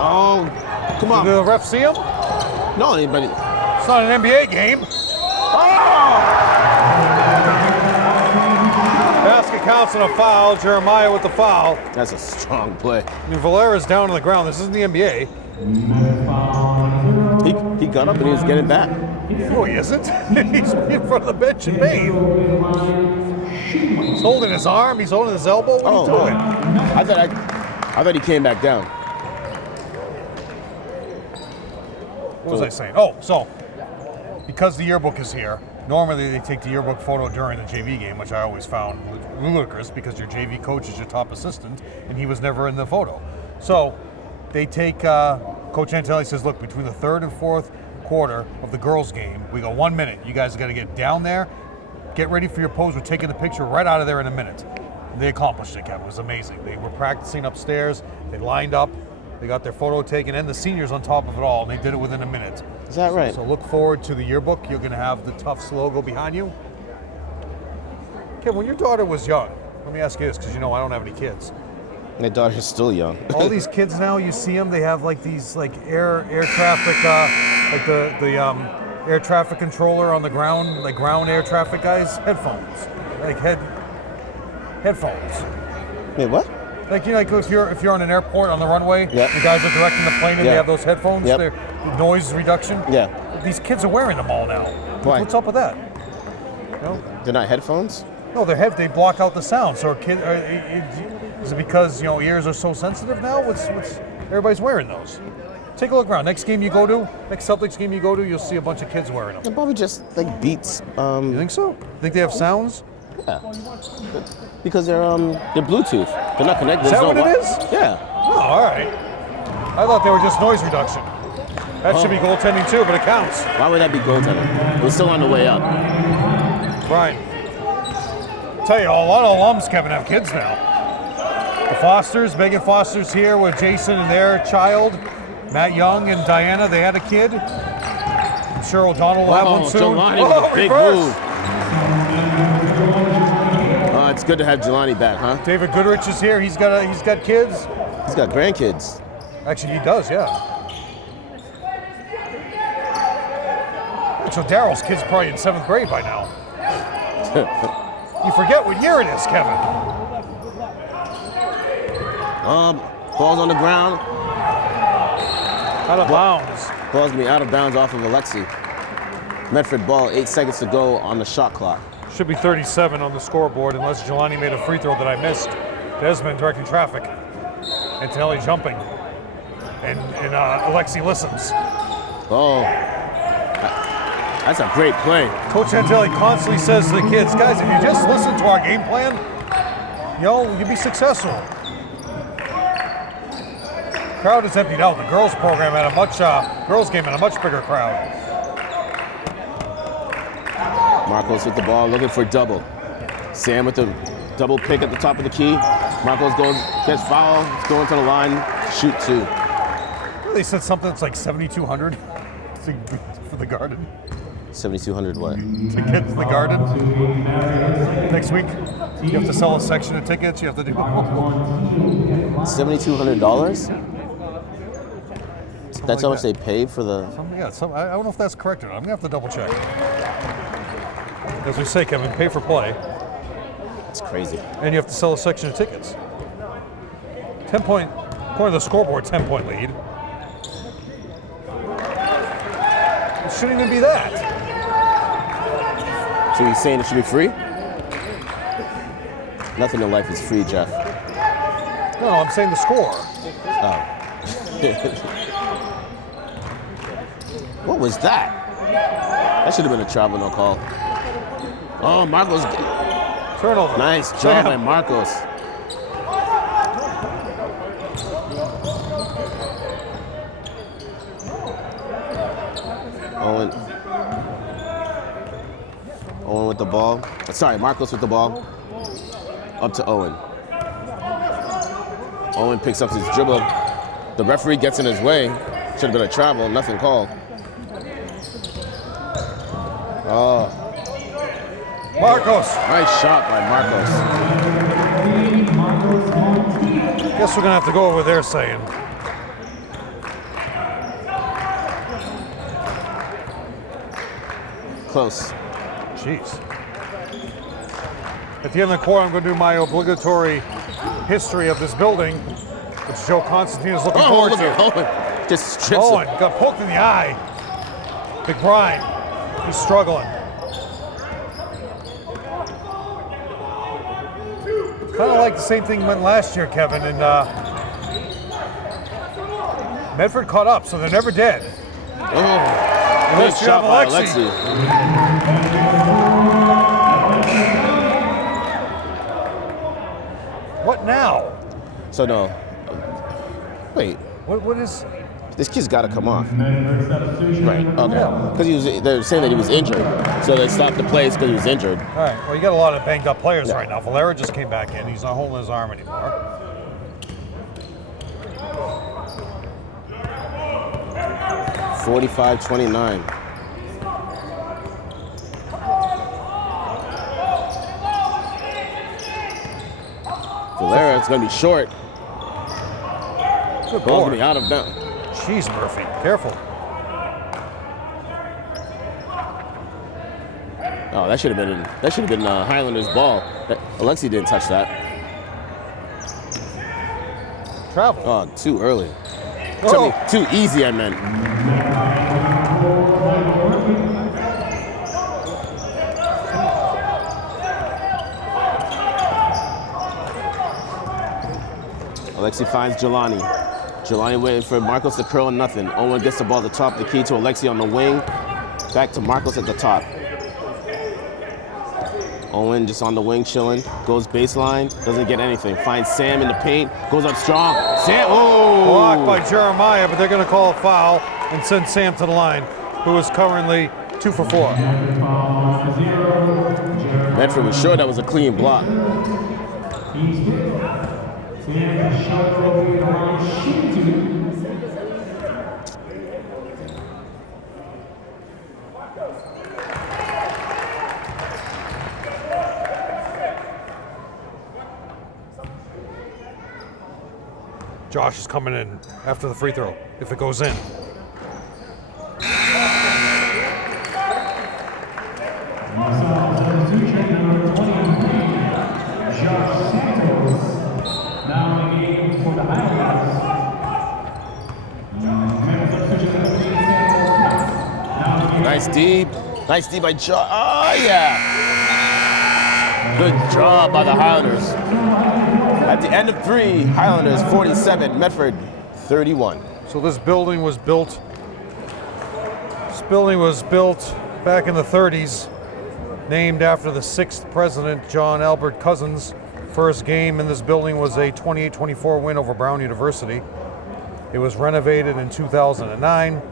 Oh, come on. Did the ref see him? No, anybody. It's not an NBA game. Basket counts and a foul. Jeremiah with the foul. That's a strong play. I mean, Valera's down on the ground. This isn't the NBA. He got up and he was getting back. No, he isn't. He's in front of the bench in Maine. He's holding his arm. He's holding his elbow. What are you doing? I thought he came back down. What was I saying? Oh, so because the yearbook is here, normally they take the yearbook photo during the JV game, which I always found ludicrous because your JV coach is your top assistant, and he was never in the photo. So they take, Coach Antelli says, look, between the third and fourth quarter of the girls' game, we go 1 minute. You guys got to get down there, get ready for your pose. We're taking the picture right out of there in a minute. And they accomplished it, Kevin. It was amazing. They were practicing upstairs. They lined up. They got their photo taken, and the seniors on top of it all, and they did it within a minute. Is that right? So look forward to the yearbook. You're going to have the Tufts logo behind you. Kevin, when your daughter was young, let me ask you this, because I don't have any kids. My daughter's still young. All these kids now, you see them, they have like these air traffic, like the air traffic controller on the ground, like ground air traffic guys, headphones, like headphones. Wait, what? Like like if you're on an airport on the runway, the guys are directing the plane and they have those headphones. They're noise reduction. Yeah. These kids are wearing them all now. Why? What's up with that? They're not headphones? No, they block out the sound. So is it because ears are so sensitive now? What's everybody's wearing those? Take a look around. Next Celtics game you go to, you'll see a bunch of kids wearing them. They're probably just like Beats. You think so? Think they have sounds? Yeah. Because they're Bluetooth. They're not connected. Is that what it is? Yeah. Oh, all right. I thought they were just noise reduction. That should be goaltending too, but it counts. Why would that be goaltending? We're still on the way up. Right. Tell you, a lot of alums, Kevin, have kids now. The Fosters, Megan Foster's here with Jason and their child. Matt Young and Diana, they had a kid. I'm sure O'Donnell will have one soon. Jelani with a big move. It's good to have Jelani back, huh? David Goodrich is here. He's got kids. He's got grandkids. Actually, he does, yeah. So Daryl's kid's probably in 7th grade by now. You forget what year it is, Kevin. Ball's on the ground. Out of bounds. Ball's gonna be out of bounds off of Alexi. Medford ball, 8 seconds to go on the shot clock. Should be 37 on the scoreboard unless Jelani made a free throw that I missed. Desmond directing traffic. Antonelli jumping. And Alexi listens. Oh. That's a great play. Coach Chantelli constantly says to the kids, guys, if you just listen to our game plan, you'll be successful. Crowd is emptied out. The girls program had a girls game had a much bigger crowd. Marcos with the ball, looking for double. Sam with the double pick at the top of the key. Marcos gets fouled, going to the line, shoot 2. They said something that's like 7,200 for the Garden. 7,200 what? To get to the Garden next week. You have to sell a section of tickets. You have to do $7,200? That's how much they pay for the... I don't know if that's correct or not. I'm going to have to double check. As we say, Kevin, pay for play. It's crazy. And you have to sell a section of tickets. 10-point, according to the scoreboard, 10-point lead. It shouldn't even be that. So you're saying it should be free? Nothing in life is free, Jeff. No, I'm saying the score. Oh. What was that? That should have been a travel no call. Oh, Marcos. Turnover. Nice job by Marcos. Owen with the ball. Sorry, Marcos with the ball. Up to Owen. Owen picks up his dribble. The referee gets in his way. Should have been a travel, nothing called. Oh. Marcos. Nice shot by Marcos. Guess we're going to have to go over what they're saying. Close. Jeez. At the end of the quarter, I'm going to do my obligatory history of this building, which Joe Constantine is looking forward to. Owen just strips Owen him. got poked in the eye. McBride, he's struggling. Kind of like the same thing went last year, Kevin, and Medford caught up, so they're never dead. Oh, good Unless you shot have by Alexi. What now? So no. Wait, What is? this kid's got to come off. Right. Okay. Because they're saying that he was injured, so they stopped the plays because he was injured. All right. Well, you got a lot of banged up players right now. Valera just came back in. He's not holding his arm anymore. $45-29. Valera, it's going to be short. Good Ball's board. going to be out of bounds. Jeez, Murphy. Careful. Oh, that should have been Highlanders' ball. Alexi didn't touch that. Travel. Oh, too early. Oh. Too easy, I meant. Alexi finds Jelani. Jelani waiting for Marcos to curl and nothing. Owen gets the ball at the top, the key to Alexi on the wing. Back to Marcos at the top. Owen just on the wing chilling. Goes baseline, doesn't get anything. Finds Sam in the paint, goes up strong. Sam, oh! Blocked by Jeremiah, but they're going to call a foul and send Sam to the line, who is currently 2 for 4. Medford was sure that was a clean block. Josh is coming in after the free throw, if it goes in. Nice D by Josh. Oh, yeah. Good job by the Highlanders. At the end of 3, Highlanders 47, Medford 31. So this building was built. This building was built back in the 30s, named after the 6th president, John Albert Cousens. First game in this building was a 28-24 win over Brown University. It was renovated in 2009.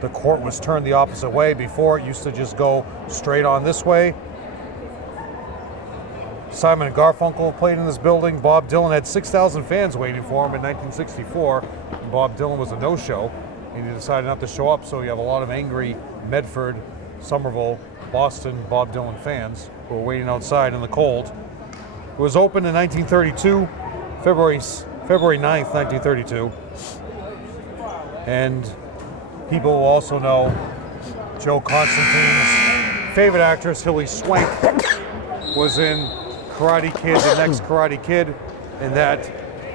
The court was turned the opposite way. Before, it used to just go straight on this way. Simon and Garfunkel played in this building. Bob Dylan had 6,000 fans waiting for him in 1964. Bob Dylan was a no-show, and he decided not to show up, so you have a lot of angry Medford, Somerville, Boston Bob Dylan fans who were waiting outside in the cold. It was opened in 1932, February 9th, 1932. And people will also know Joe Constantine's favorite actress, Hilary Swank, was in Karate Kid, the next Karate Kid, and that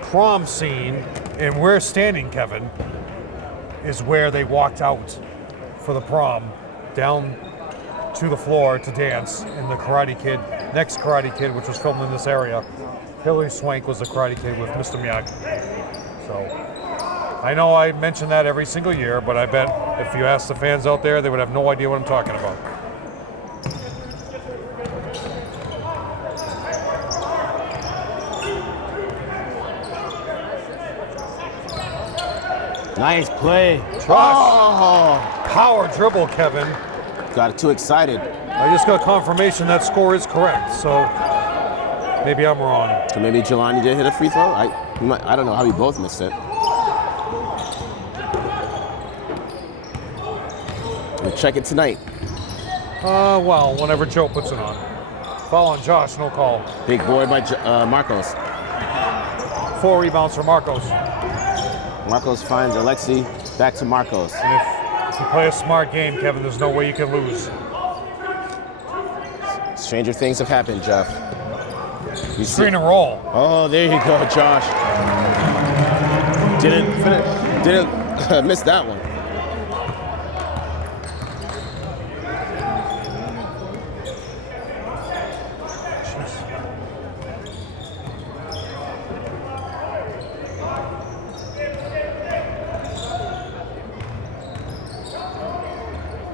prom scene, and we're standing, Kevin, is where they walked out for the prom, down to the floor to dance in the Karate Kid, next Karate Kid, which was filmed in this area. Hilary Swank was the Karate Kid with Mr. Miyagi. So, I know I mention that every single year, but I bet if you ask the fans out there, they would have no idea what I'm talking about. Nice play. Josh, power dribble, Kevin. Got too excited. I just got confirmation that score is correct, so maybe I'm wrong. So maybe Jelani did hit a free throw? I don't know how we both missed it. We'll check it tonight. Well, whenever Joe puts it on. Foul on Josh, no call. Big board by Marcos. 4 rebounds for Marcos. Marcos finds Alexi, back to Marcos. And if you play a smart game, Kevin, there's no way you can lose. Stranger things have happened, Jeff. You Screen and roll. Oh, there you go, Josh. Didn't miss that one.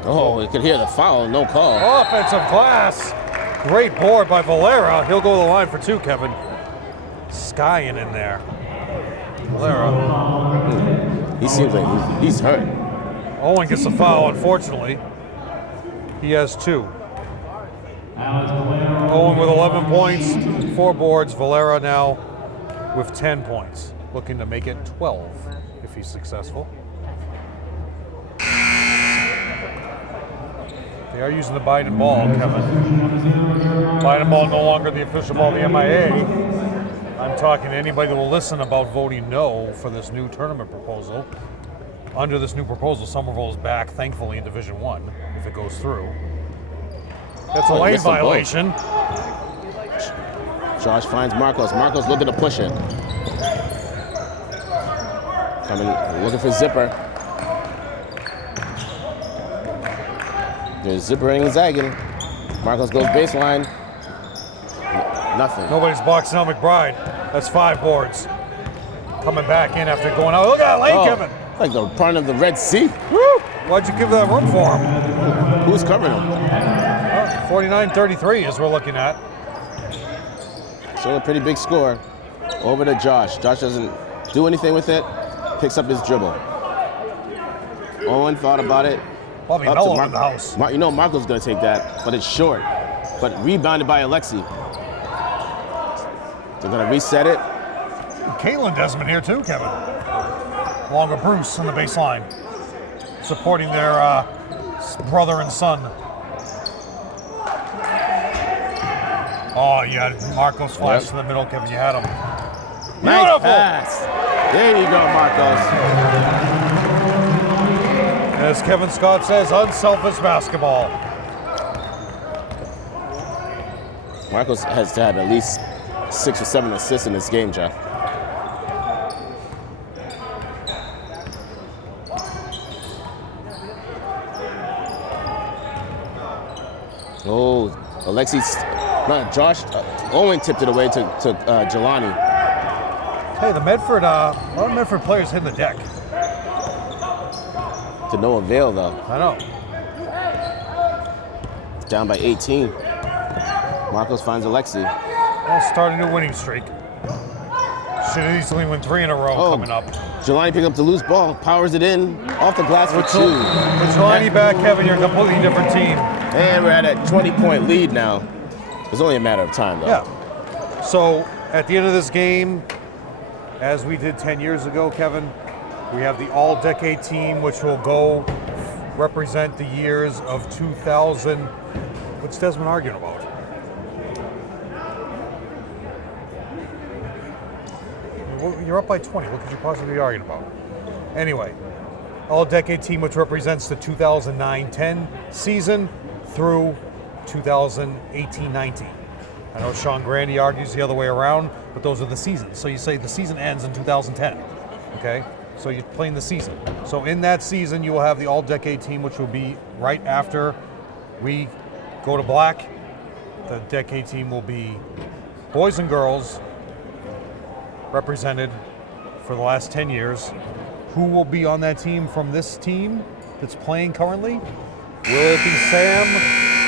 Oh, you could hear the foul, no call. Offensive glass. Great board by Valera. He'll go to the line for 2, Kevin. Skying in there. Valera. He seems like he's hurt. Owen gets a foul, unfortunately. He has 2. Owen with 11 points, 4 boards. Valera now with 10 points. Looking to make it 12 if he's successful. They are using the Biden ball, Kevin. Biden ball no longer the official ball of the MIA. I'm talking to anybody that will listen about voting no for this new tournament proposal. Under this new proposal, Somerville is back, thankfully, in Division I, if it goes through. That's a lane violation. Josh finds Marcos. Marcos looking to push it. Coming, looking for Zipper. There's Zipper and zagging. Marcos goes baseline. Nothing. Nobody's boxing out McBride. That's 5 boards. Coming back in after going out. Look at that lane, Kevin. Like the part of the Red Sea. Woo! Why'd you give that room for him? Who's covering him? 49-33 is we're looking at. Still a pretty big score. Over to Josh. Josh doesn't do anything with it. Picks up his dribble. Owen thought about it. Bobby Mello in the house. You know Marco's going to take that, but it's short. But rebounded by Alexi. They're going to reset it. Caitlin Desmond here too, Kevin. Along with Bruce on the baseline. Supporting their brother and son. Oh, yeah, Marcos flashed to the middle, Kevin. You had him. Nice pass. There you go, Marcos. As Kevin Scott says, unselfish basketball. Marcos has to have at least 6 or 7 assists in this game, Jeff. Oh, Josh, Owen tipped it away to Jelani. Hey, a lot of Medford players hitting the deck. To no avail, though. I know. down by 18. Marcos finds Alexi. Well, start a new winning streak. Should easily win 3 in a row coming up. Jelani picking up the loose ball, powers it in, off the glass for 2. With Jelani back, Kevin, you're a completely different team. And we're at a 20-point lead now. It's only a matter of time, though. Yeah. So at the end of this game, as we did 10 years ago, Kevin, we have the all-decade team, which will go represent the years of 2000. What's Desmond arguing about? You're up by 20. What could you possibly be arguing about? Anyway, all-decade team, which represents the 2009-10 season through 2018-19. I know Sean Grandy argues the other way around, but those are the seasons. So you say the season ends in 2010, okay? So you're playing the season. So in that season, you will have the all-decade team, which will be right after we go to black. The decade team will be boys and girls represented for the last 10 years. Who will be on that team from this team that's playing currently? Will it be Sam?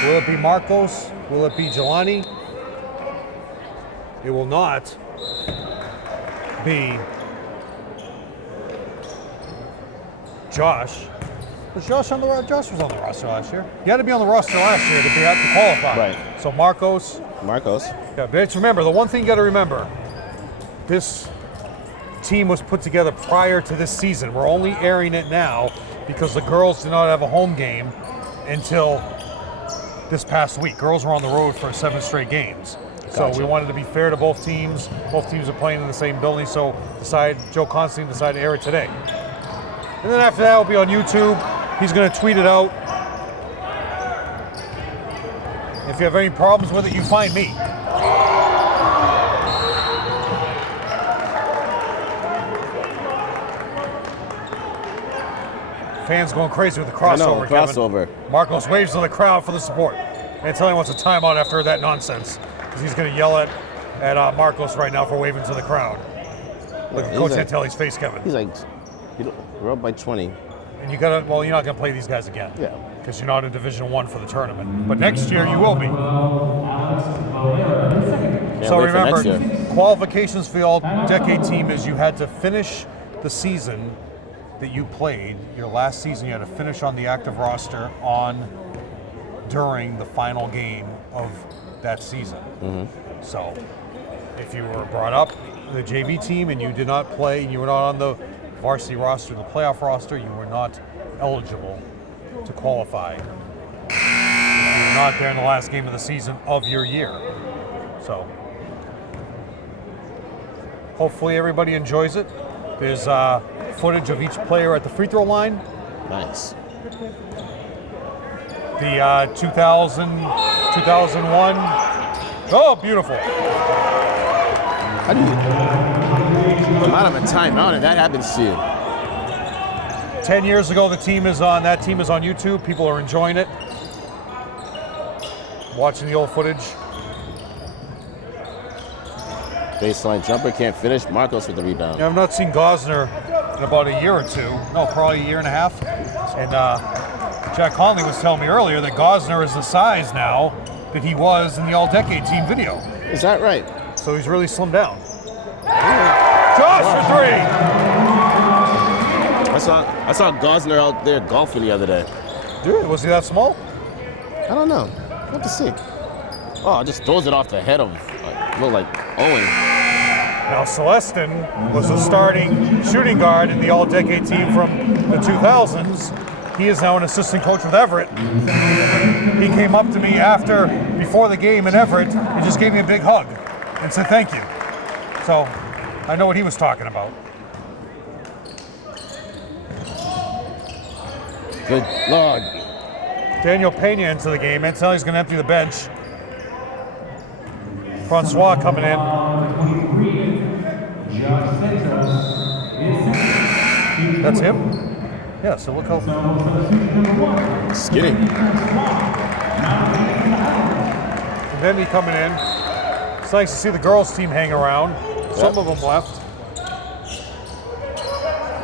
Will it be Marcos? Will it be Jelani? It will not be Josh. Was Josh on the roster? Josh was on the roster last year. He had to be on the roster last year to qualify. Right. So Marcos. Yeah, but remember, the one thing you got to remember, this team was put together prior to this season. We're only airing it now because the girls did not have a home game until this past week. Girls were on the road for 7 straight games. So we wanted to be fair to both teams. Both teams are playing in the same building, so Joe Constantine decided to air it today. And then after that, it'll be on YouTube. He's going to tweet it out. If you have any problems with it, you find me. Fans going crazy with the crossover, I know, crossover. Kevin. Marcos waves to the crowd for the support. And tell him wants a timeout after that nonsense, because he's going to yell at Marcos right now for waving to the crowd. Look at Coach Antelli's face, Kevin. He's like, we're up by 20. And you're not going to play these guys again. Yeah. Because you're not in Division I for the tournament. But next year you will be. So remember, qualifications for the all-decade team is you had to finish the season that you played, your last season, you had to finish on the active roster during the final game of that season. Mm-hmm. So if you were brought up the JV team and you did not play, and you were not on the varsity roster, the playoff roster, you were not eligible to qualify. You were not there in the last game of the season of your year. So hopefully everybody enjoys it. There's footage of each player at the free throw line. Nice. The 2000, 2001. Oh, beautiful. How do you... I'm out of a timeout and that happens to you. 10 years ago, that team is on YouTube. People are enjoying it. Watching the old footage. Baseline jumper, can't finish. Marcos with the rebound. Yeah, I've not seen Gosner in about a year or two. No, probably a year and a half. And Jack Conley was telling me earlier that Gosner is the size now that he was in the all-decade team video. Is that right? So he's really slimmed down. Josh for 3! I saw Gosner out there golfing the other day. Dude, was he that small? I don't know. We'll have to see. Oh, just throws it off the head of, look like Owen. Now, Celestin was the starting shooting guard in the all-decade team from the 2000s. He is now an assistant coach with Everett. He came up to me before the game in Everett, and just gave me a big hug and said thank you. So I know what he was talking about. Good Lord. Daniel Pena into the game. Antelli's going to empty the bench. Francois coming in. That's him? Yeah, so look how... Skinny. And then he coming in. It's nice to see the girls' team hang around. Some of them left.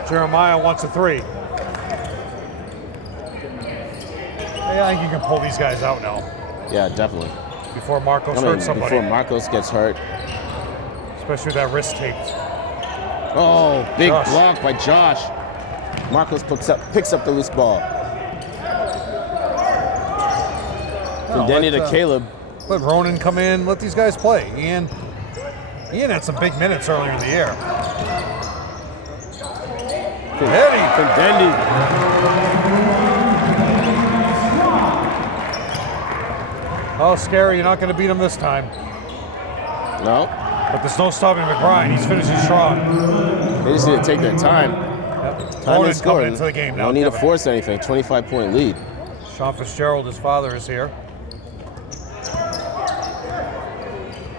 Jeremiah wants a 3. Yeah, I think you can pull these guys out now. Yeah, definitely. Before Marcos I mean, hurts somebody. before Marcos gets hurt. Especially with that wrist taped. Oh, big Josh. block by Josh. Marcos picks up the loose ball. From Denny to Caleb. Let Ronan come in. Let these guys play. Ian had some big minutes earlier in the year. From Denny. Oh, Scary, you're not going to beat him this time. No. But there's no stopping McBride. He's finishing strong. They just need to take their time. Yep. Time Ronan is scoring. coming into the game now. Don't need to Kevin. force anything. 25-point lead. Sean Fitzgerald, his father, is here.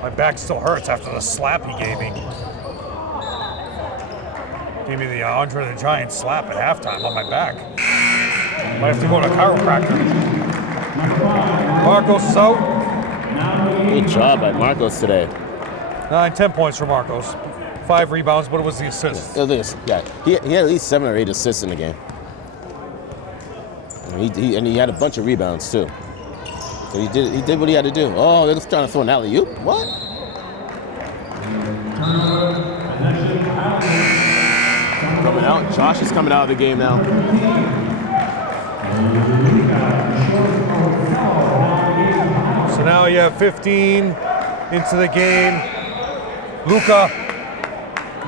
My back still hurts after the slap he gave me. Gave me the Andre the Giant slap at halftime on my back. Might have to go to a chiropractor. Marcos is out. Good job by Marcos today. 10 points for Marcos. 5 rebounds, but it was the assist. Yeah, he had at least 7 or 8 assists in the game. And he had a bunch of rebounds too. So he did what he had to do. Oh, they're just trying to throw an alley-oop? What? Coming out. Josh is coming out of the game now. So now you have 15 into the game.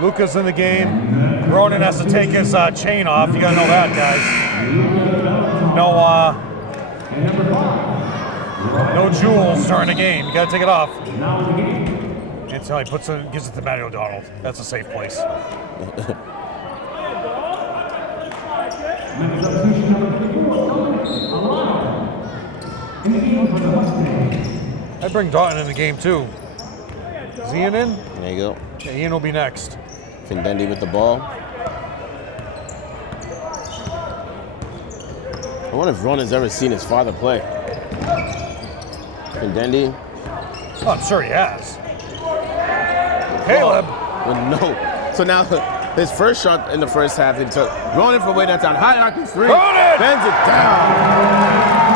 Luka's in the game. Ronan has to take his chain off. You gotta know that, guys. No jewels during the game. You gotta take it off. Until he gives it to Matty O'Donnell. That's a safe place. I'd bring Doughton in the game too. Is Ian in? There you go. Yeah, Ian will be next. Findendi with the ball. I wonder if Ronan's ever seen his father play. Findendi. Oh, I'm sure he has. Caleb. Oh, no. So now his first shot in the first half, he took Ronan from way downtown. High arc three. Ronan! Bends it down.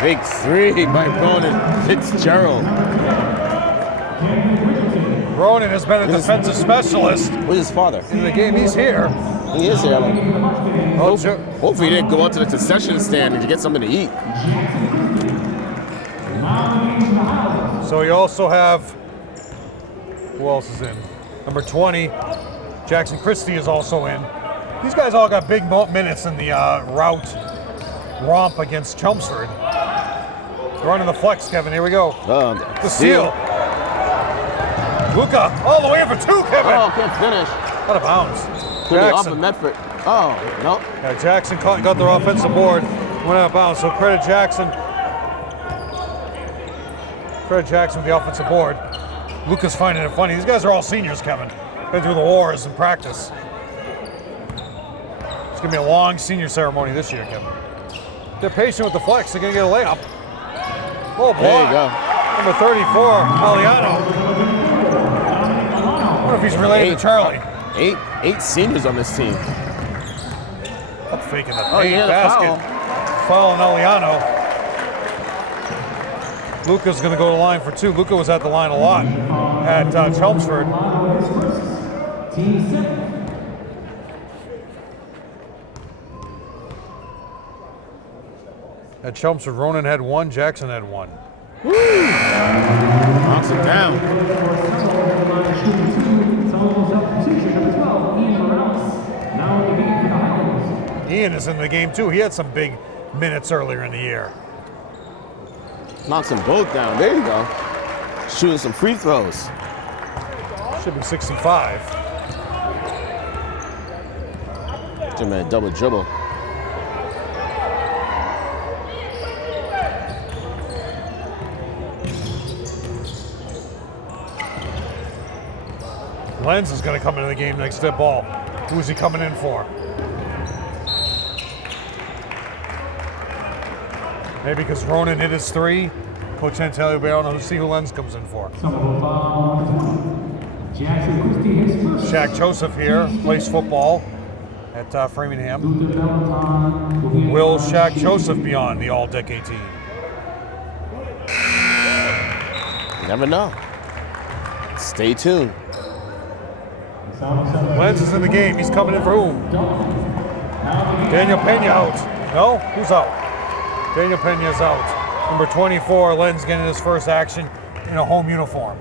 Big three by Ronan Fitzgerald. Ronan has been a defensive specialist Where's his father? in the game. He's here. He is here. Oh, Hopefully he didn't go out to the concession stand and get something to eat. so you also have, who else is in? Number 20, Jackson Christie is also in. These guys all got big minutes in the romp against Chelmsford. Running the flex, Kevin. Here we go. The steal. Luka all the way in for 2, Kevin. Oh, can't finish. Out of bounds. Could be off of Jackson. Medford. Oh, no. Yeah, Jackson got their offensive board. Went out of bounds. So credit Jackson. Credit Jackson with the offensive board. Luka's finding it funny. These guys are all seniors, Kevin. Been through the wars in practice. It's going to be a long senior ceremony this year, Kevin. They're patient with the flex. They're going to get a layup. Oh, boy. There you go. Number 34, Aliano. I wonder if he's related to Charlie. 8 seniors on this team. I'm faking the Oh, yeah, the basket. Foul on Aliano. Luka's going to go to the line for 2. Luka was at the line a lot at Chelmsford. At Chelmsford, Ronan had 1, Jackson had 1. Knocks him down. Ian is in the game too. He had some big minutes earlier in the year. Knocks them both down. There you go. Shooting some free throws. Should be 65. Jim had a double dribble. Lenz is going to come into the game next to the ball. Who's he coming in for? Maybe because Ronan hit his 3. Coach Santelli will be able to see who Lenz comes in for. Shaq Joseph here, plays football. at Framingham. Will Shaq Joseph be on the all-decade team? You never know. Stay tuned. Lenz is in the game. He's coming in for whom? Daniel Pena out. No? Who's out? Daniel Pena's out. Number 24, Lenz getting his first action in a home uniform.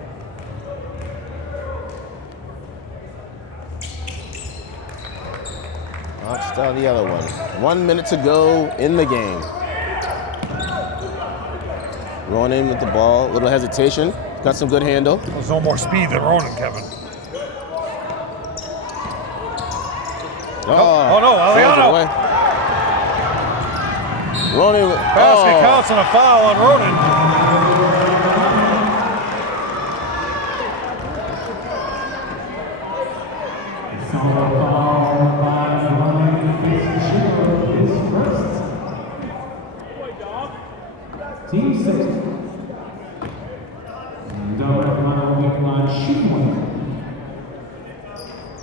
Knocks down the other one. 1 minute to go in the game. Ronan with the ball. A little hesitation. Got some good handle. There's no more speed than Ronan, Kevin. Oh no, Aliano. Ronan. Basket counts on a foul on Ronan. Team 6.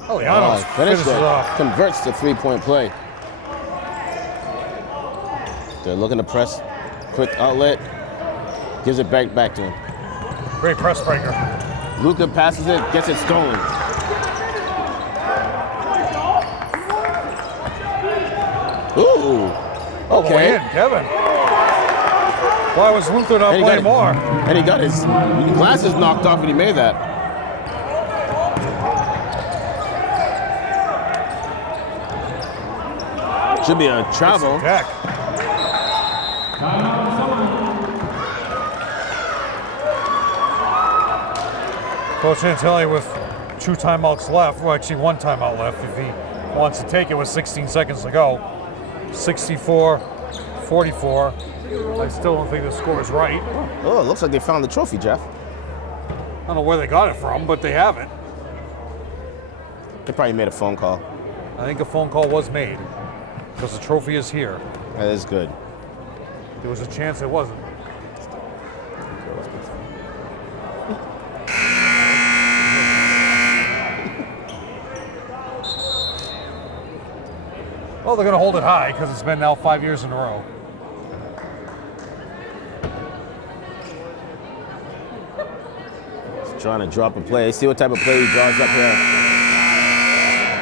Aliano finishes it off. Converts the three-point play. They're looking to press. Quick outlet. Gives it back to him. Great press breaker. Luka passes it, gets it stolen. Ooh. Okay. In, Kevin. Why was Luther not playing more? And he got his glasses knocked off when he made that. Should be a travel. Jack. Coach Antelli with 2 timeouts left. Well, actually 1 timeout left if he wants to take it with 16 seconds to go. 64-44. I still don't think the score is right. Oh, it looks like they found the trophy, Jeff. I don't know where they got it from, but they have it. They probably made a phone call. I think a phone call was made because the trophy is here. That is good. There was a chance it wasn't. Well, they're going to hold it high because it's been now 5 years in a row. He's trying to drop a play. See what type of play he draws up here.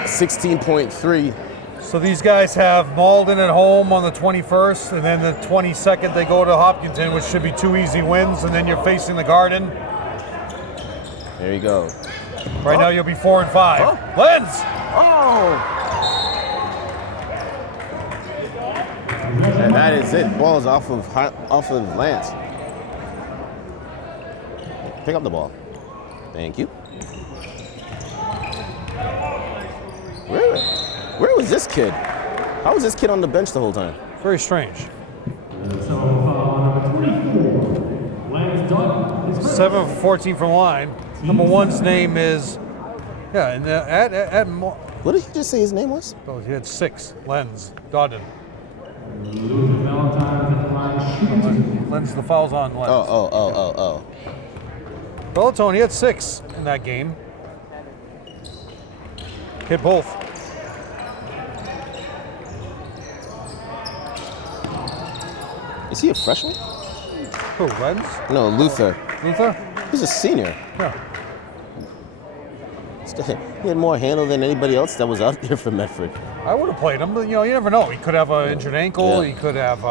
16.3. So these guys have Malden at home on the 21st, and then the 22nd they go to Hopkinton, which should be 2 easy wins, and then you're facing the Garden. There you go. Right now you'll be 4 and 5. Oh. Lenz! Oh! And that is it. Ball's off of Lance. Pick up the ball. Thank you. Where was this kid? How was this kid on the bench the whole time? Very strange. 7 for 14 from the line. Number 1's name is, What did he just say his name was? Oh, he had 6. Lenz Dodden. Lenz, the foul's on Lenz. Oh. Bellatone, he had 6 in that game. Hit both. Is he a freshman? Who, Lenz? No, Luther. Luther? He's a senior. Yeah. He had more handle than anybody else that was out there for Medford. I would have played him, but you never know. He could have an injured ankle. Yeah. He could have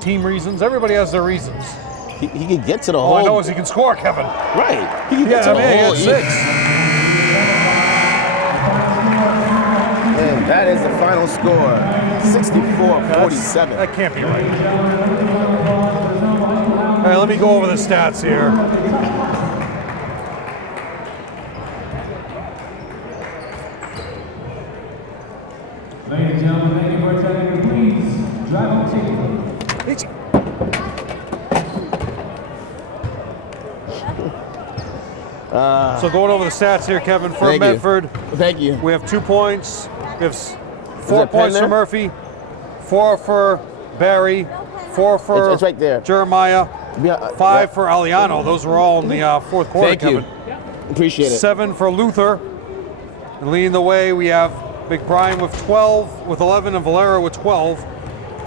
team reasons. Everybody has their reasons. He could get to the All hole. I know is he can score, Kevin. Right. He could get to the he hole. had 6. And that is the final score. 64-47. That can't be right. All right, let me go over the stats here. Ladies and gentlemen, thank you for attending. Please drive on team. So going over the stats here, Kevin, for Thank you. Medford. Thank you. We have 2 points. We have 4 there pen points there? for Murphy, 4 for Barry, 4 for It's right there. Jeremiah, Yeah, 5 for Aliano. Those were all in the fourth quarter, Thank you. Kevin. Appreciate it. 7 for Luther, And leading the way, we have McBrien with 11 and Valera with 12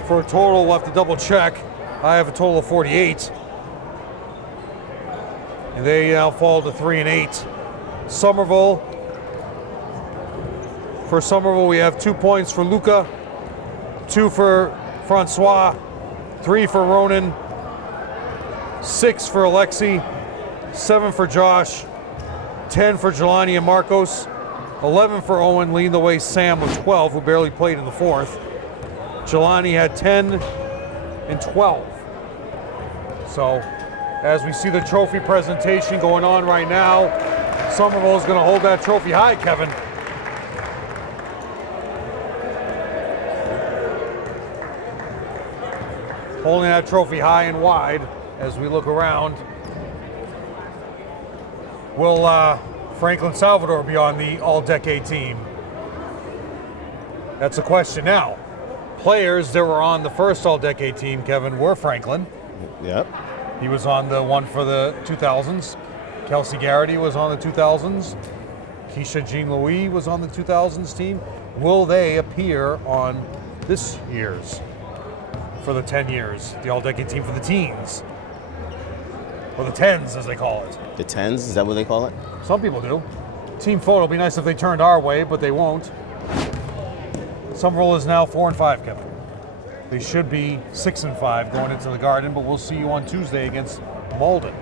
for a total. We'll have to double check. I have a total of 48. And they now fall to 3 and 8. Somerville. For Somerville, we have 2 points for Luca, 2 for Francois, 3 for Ronan, 6 for Alexi, 7 for Josh, 10 for Jelani and Marcos, 11 for Owen, leading the way Sam with 12, who barely played in the fourth. Jelani had 10 and 12. So, as we see the trophy presentation going on right now, Somerville is going to hold that trophy high, Kevin. Holding that trophy high and wide as we look around. Will Franklin Salvador be on the all-decade team? That's a question now. Players that were on the first all-decade team, Kevin, were Franklin. Yep. He was on the one for the 2000s. Kelsey Garrity was on the 2000s. Keisha Jean-Louis was on the 2000s team. Will they appear on this year's? For the 10 years, the all-decade team for the teens. Or the 10s, as they call it. The 10s, is that what they call it? Some people do. Team photo would be nice if they turned our way, but they won't. Somerville is now 4 and 5, Kevin. They should be 6 and 5 going into the Garden, but we'll see you on Tuesday against Malden.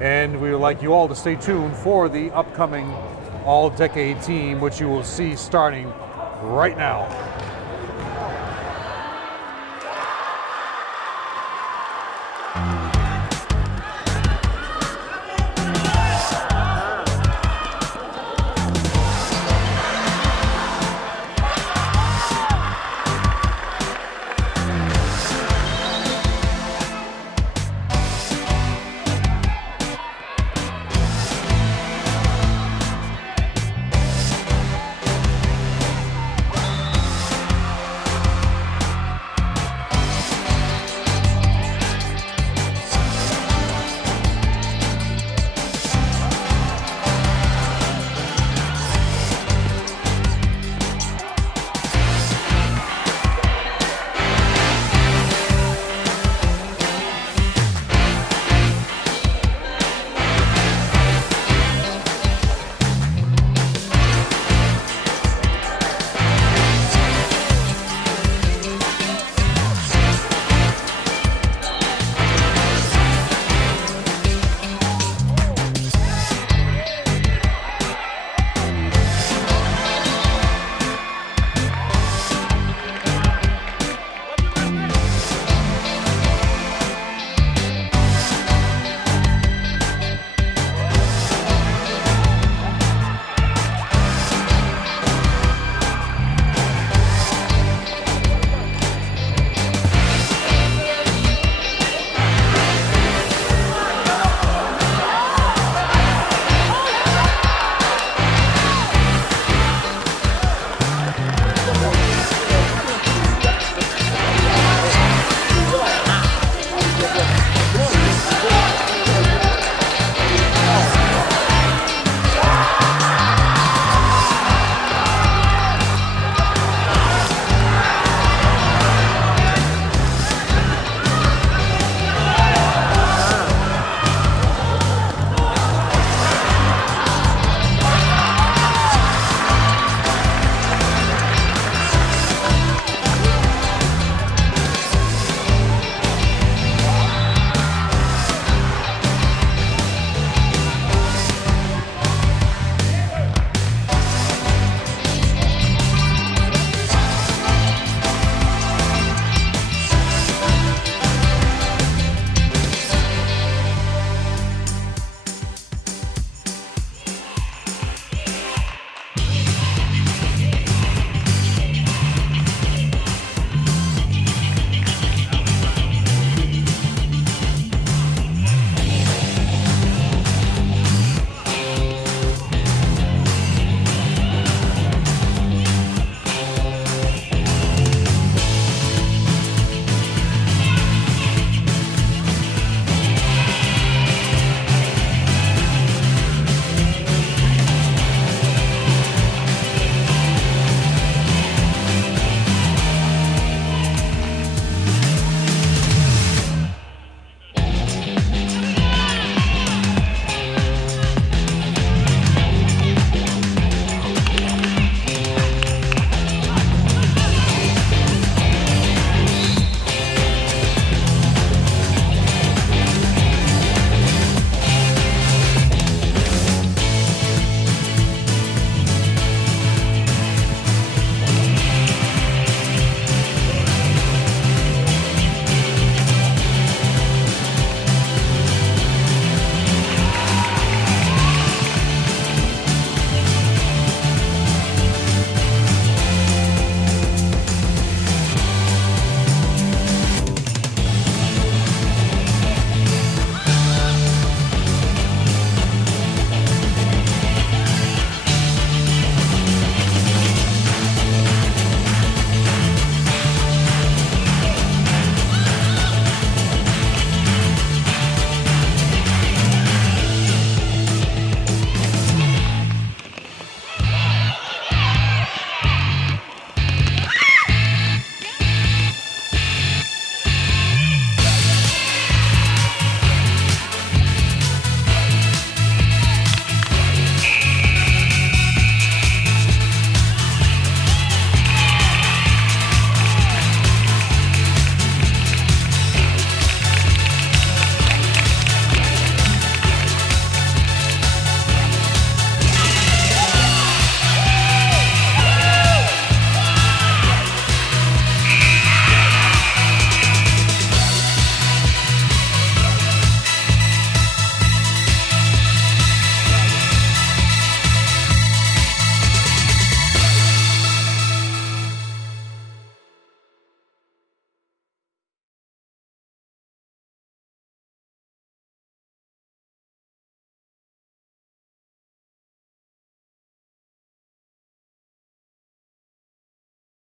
And we would like you all to stay tuned for the upcoming all-decade team, which you will see starting right now.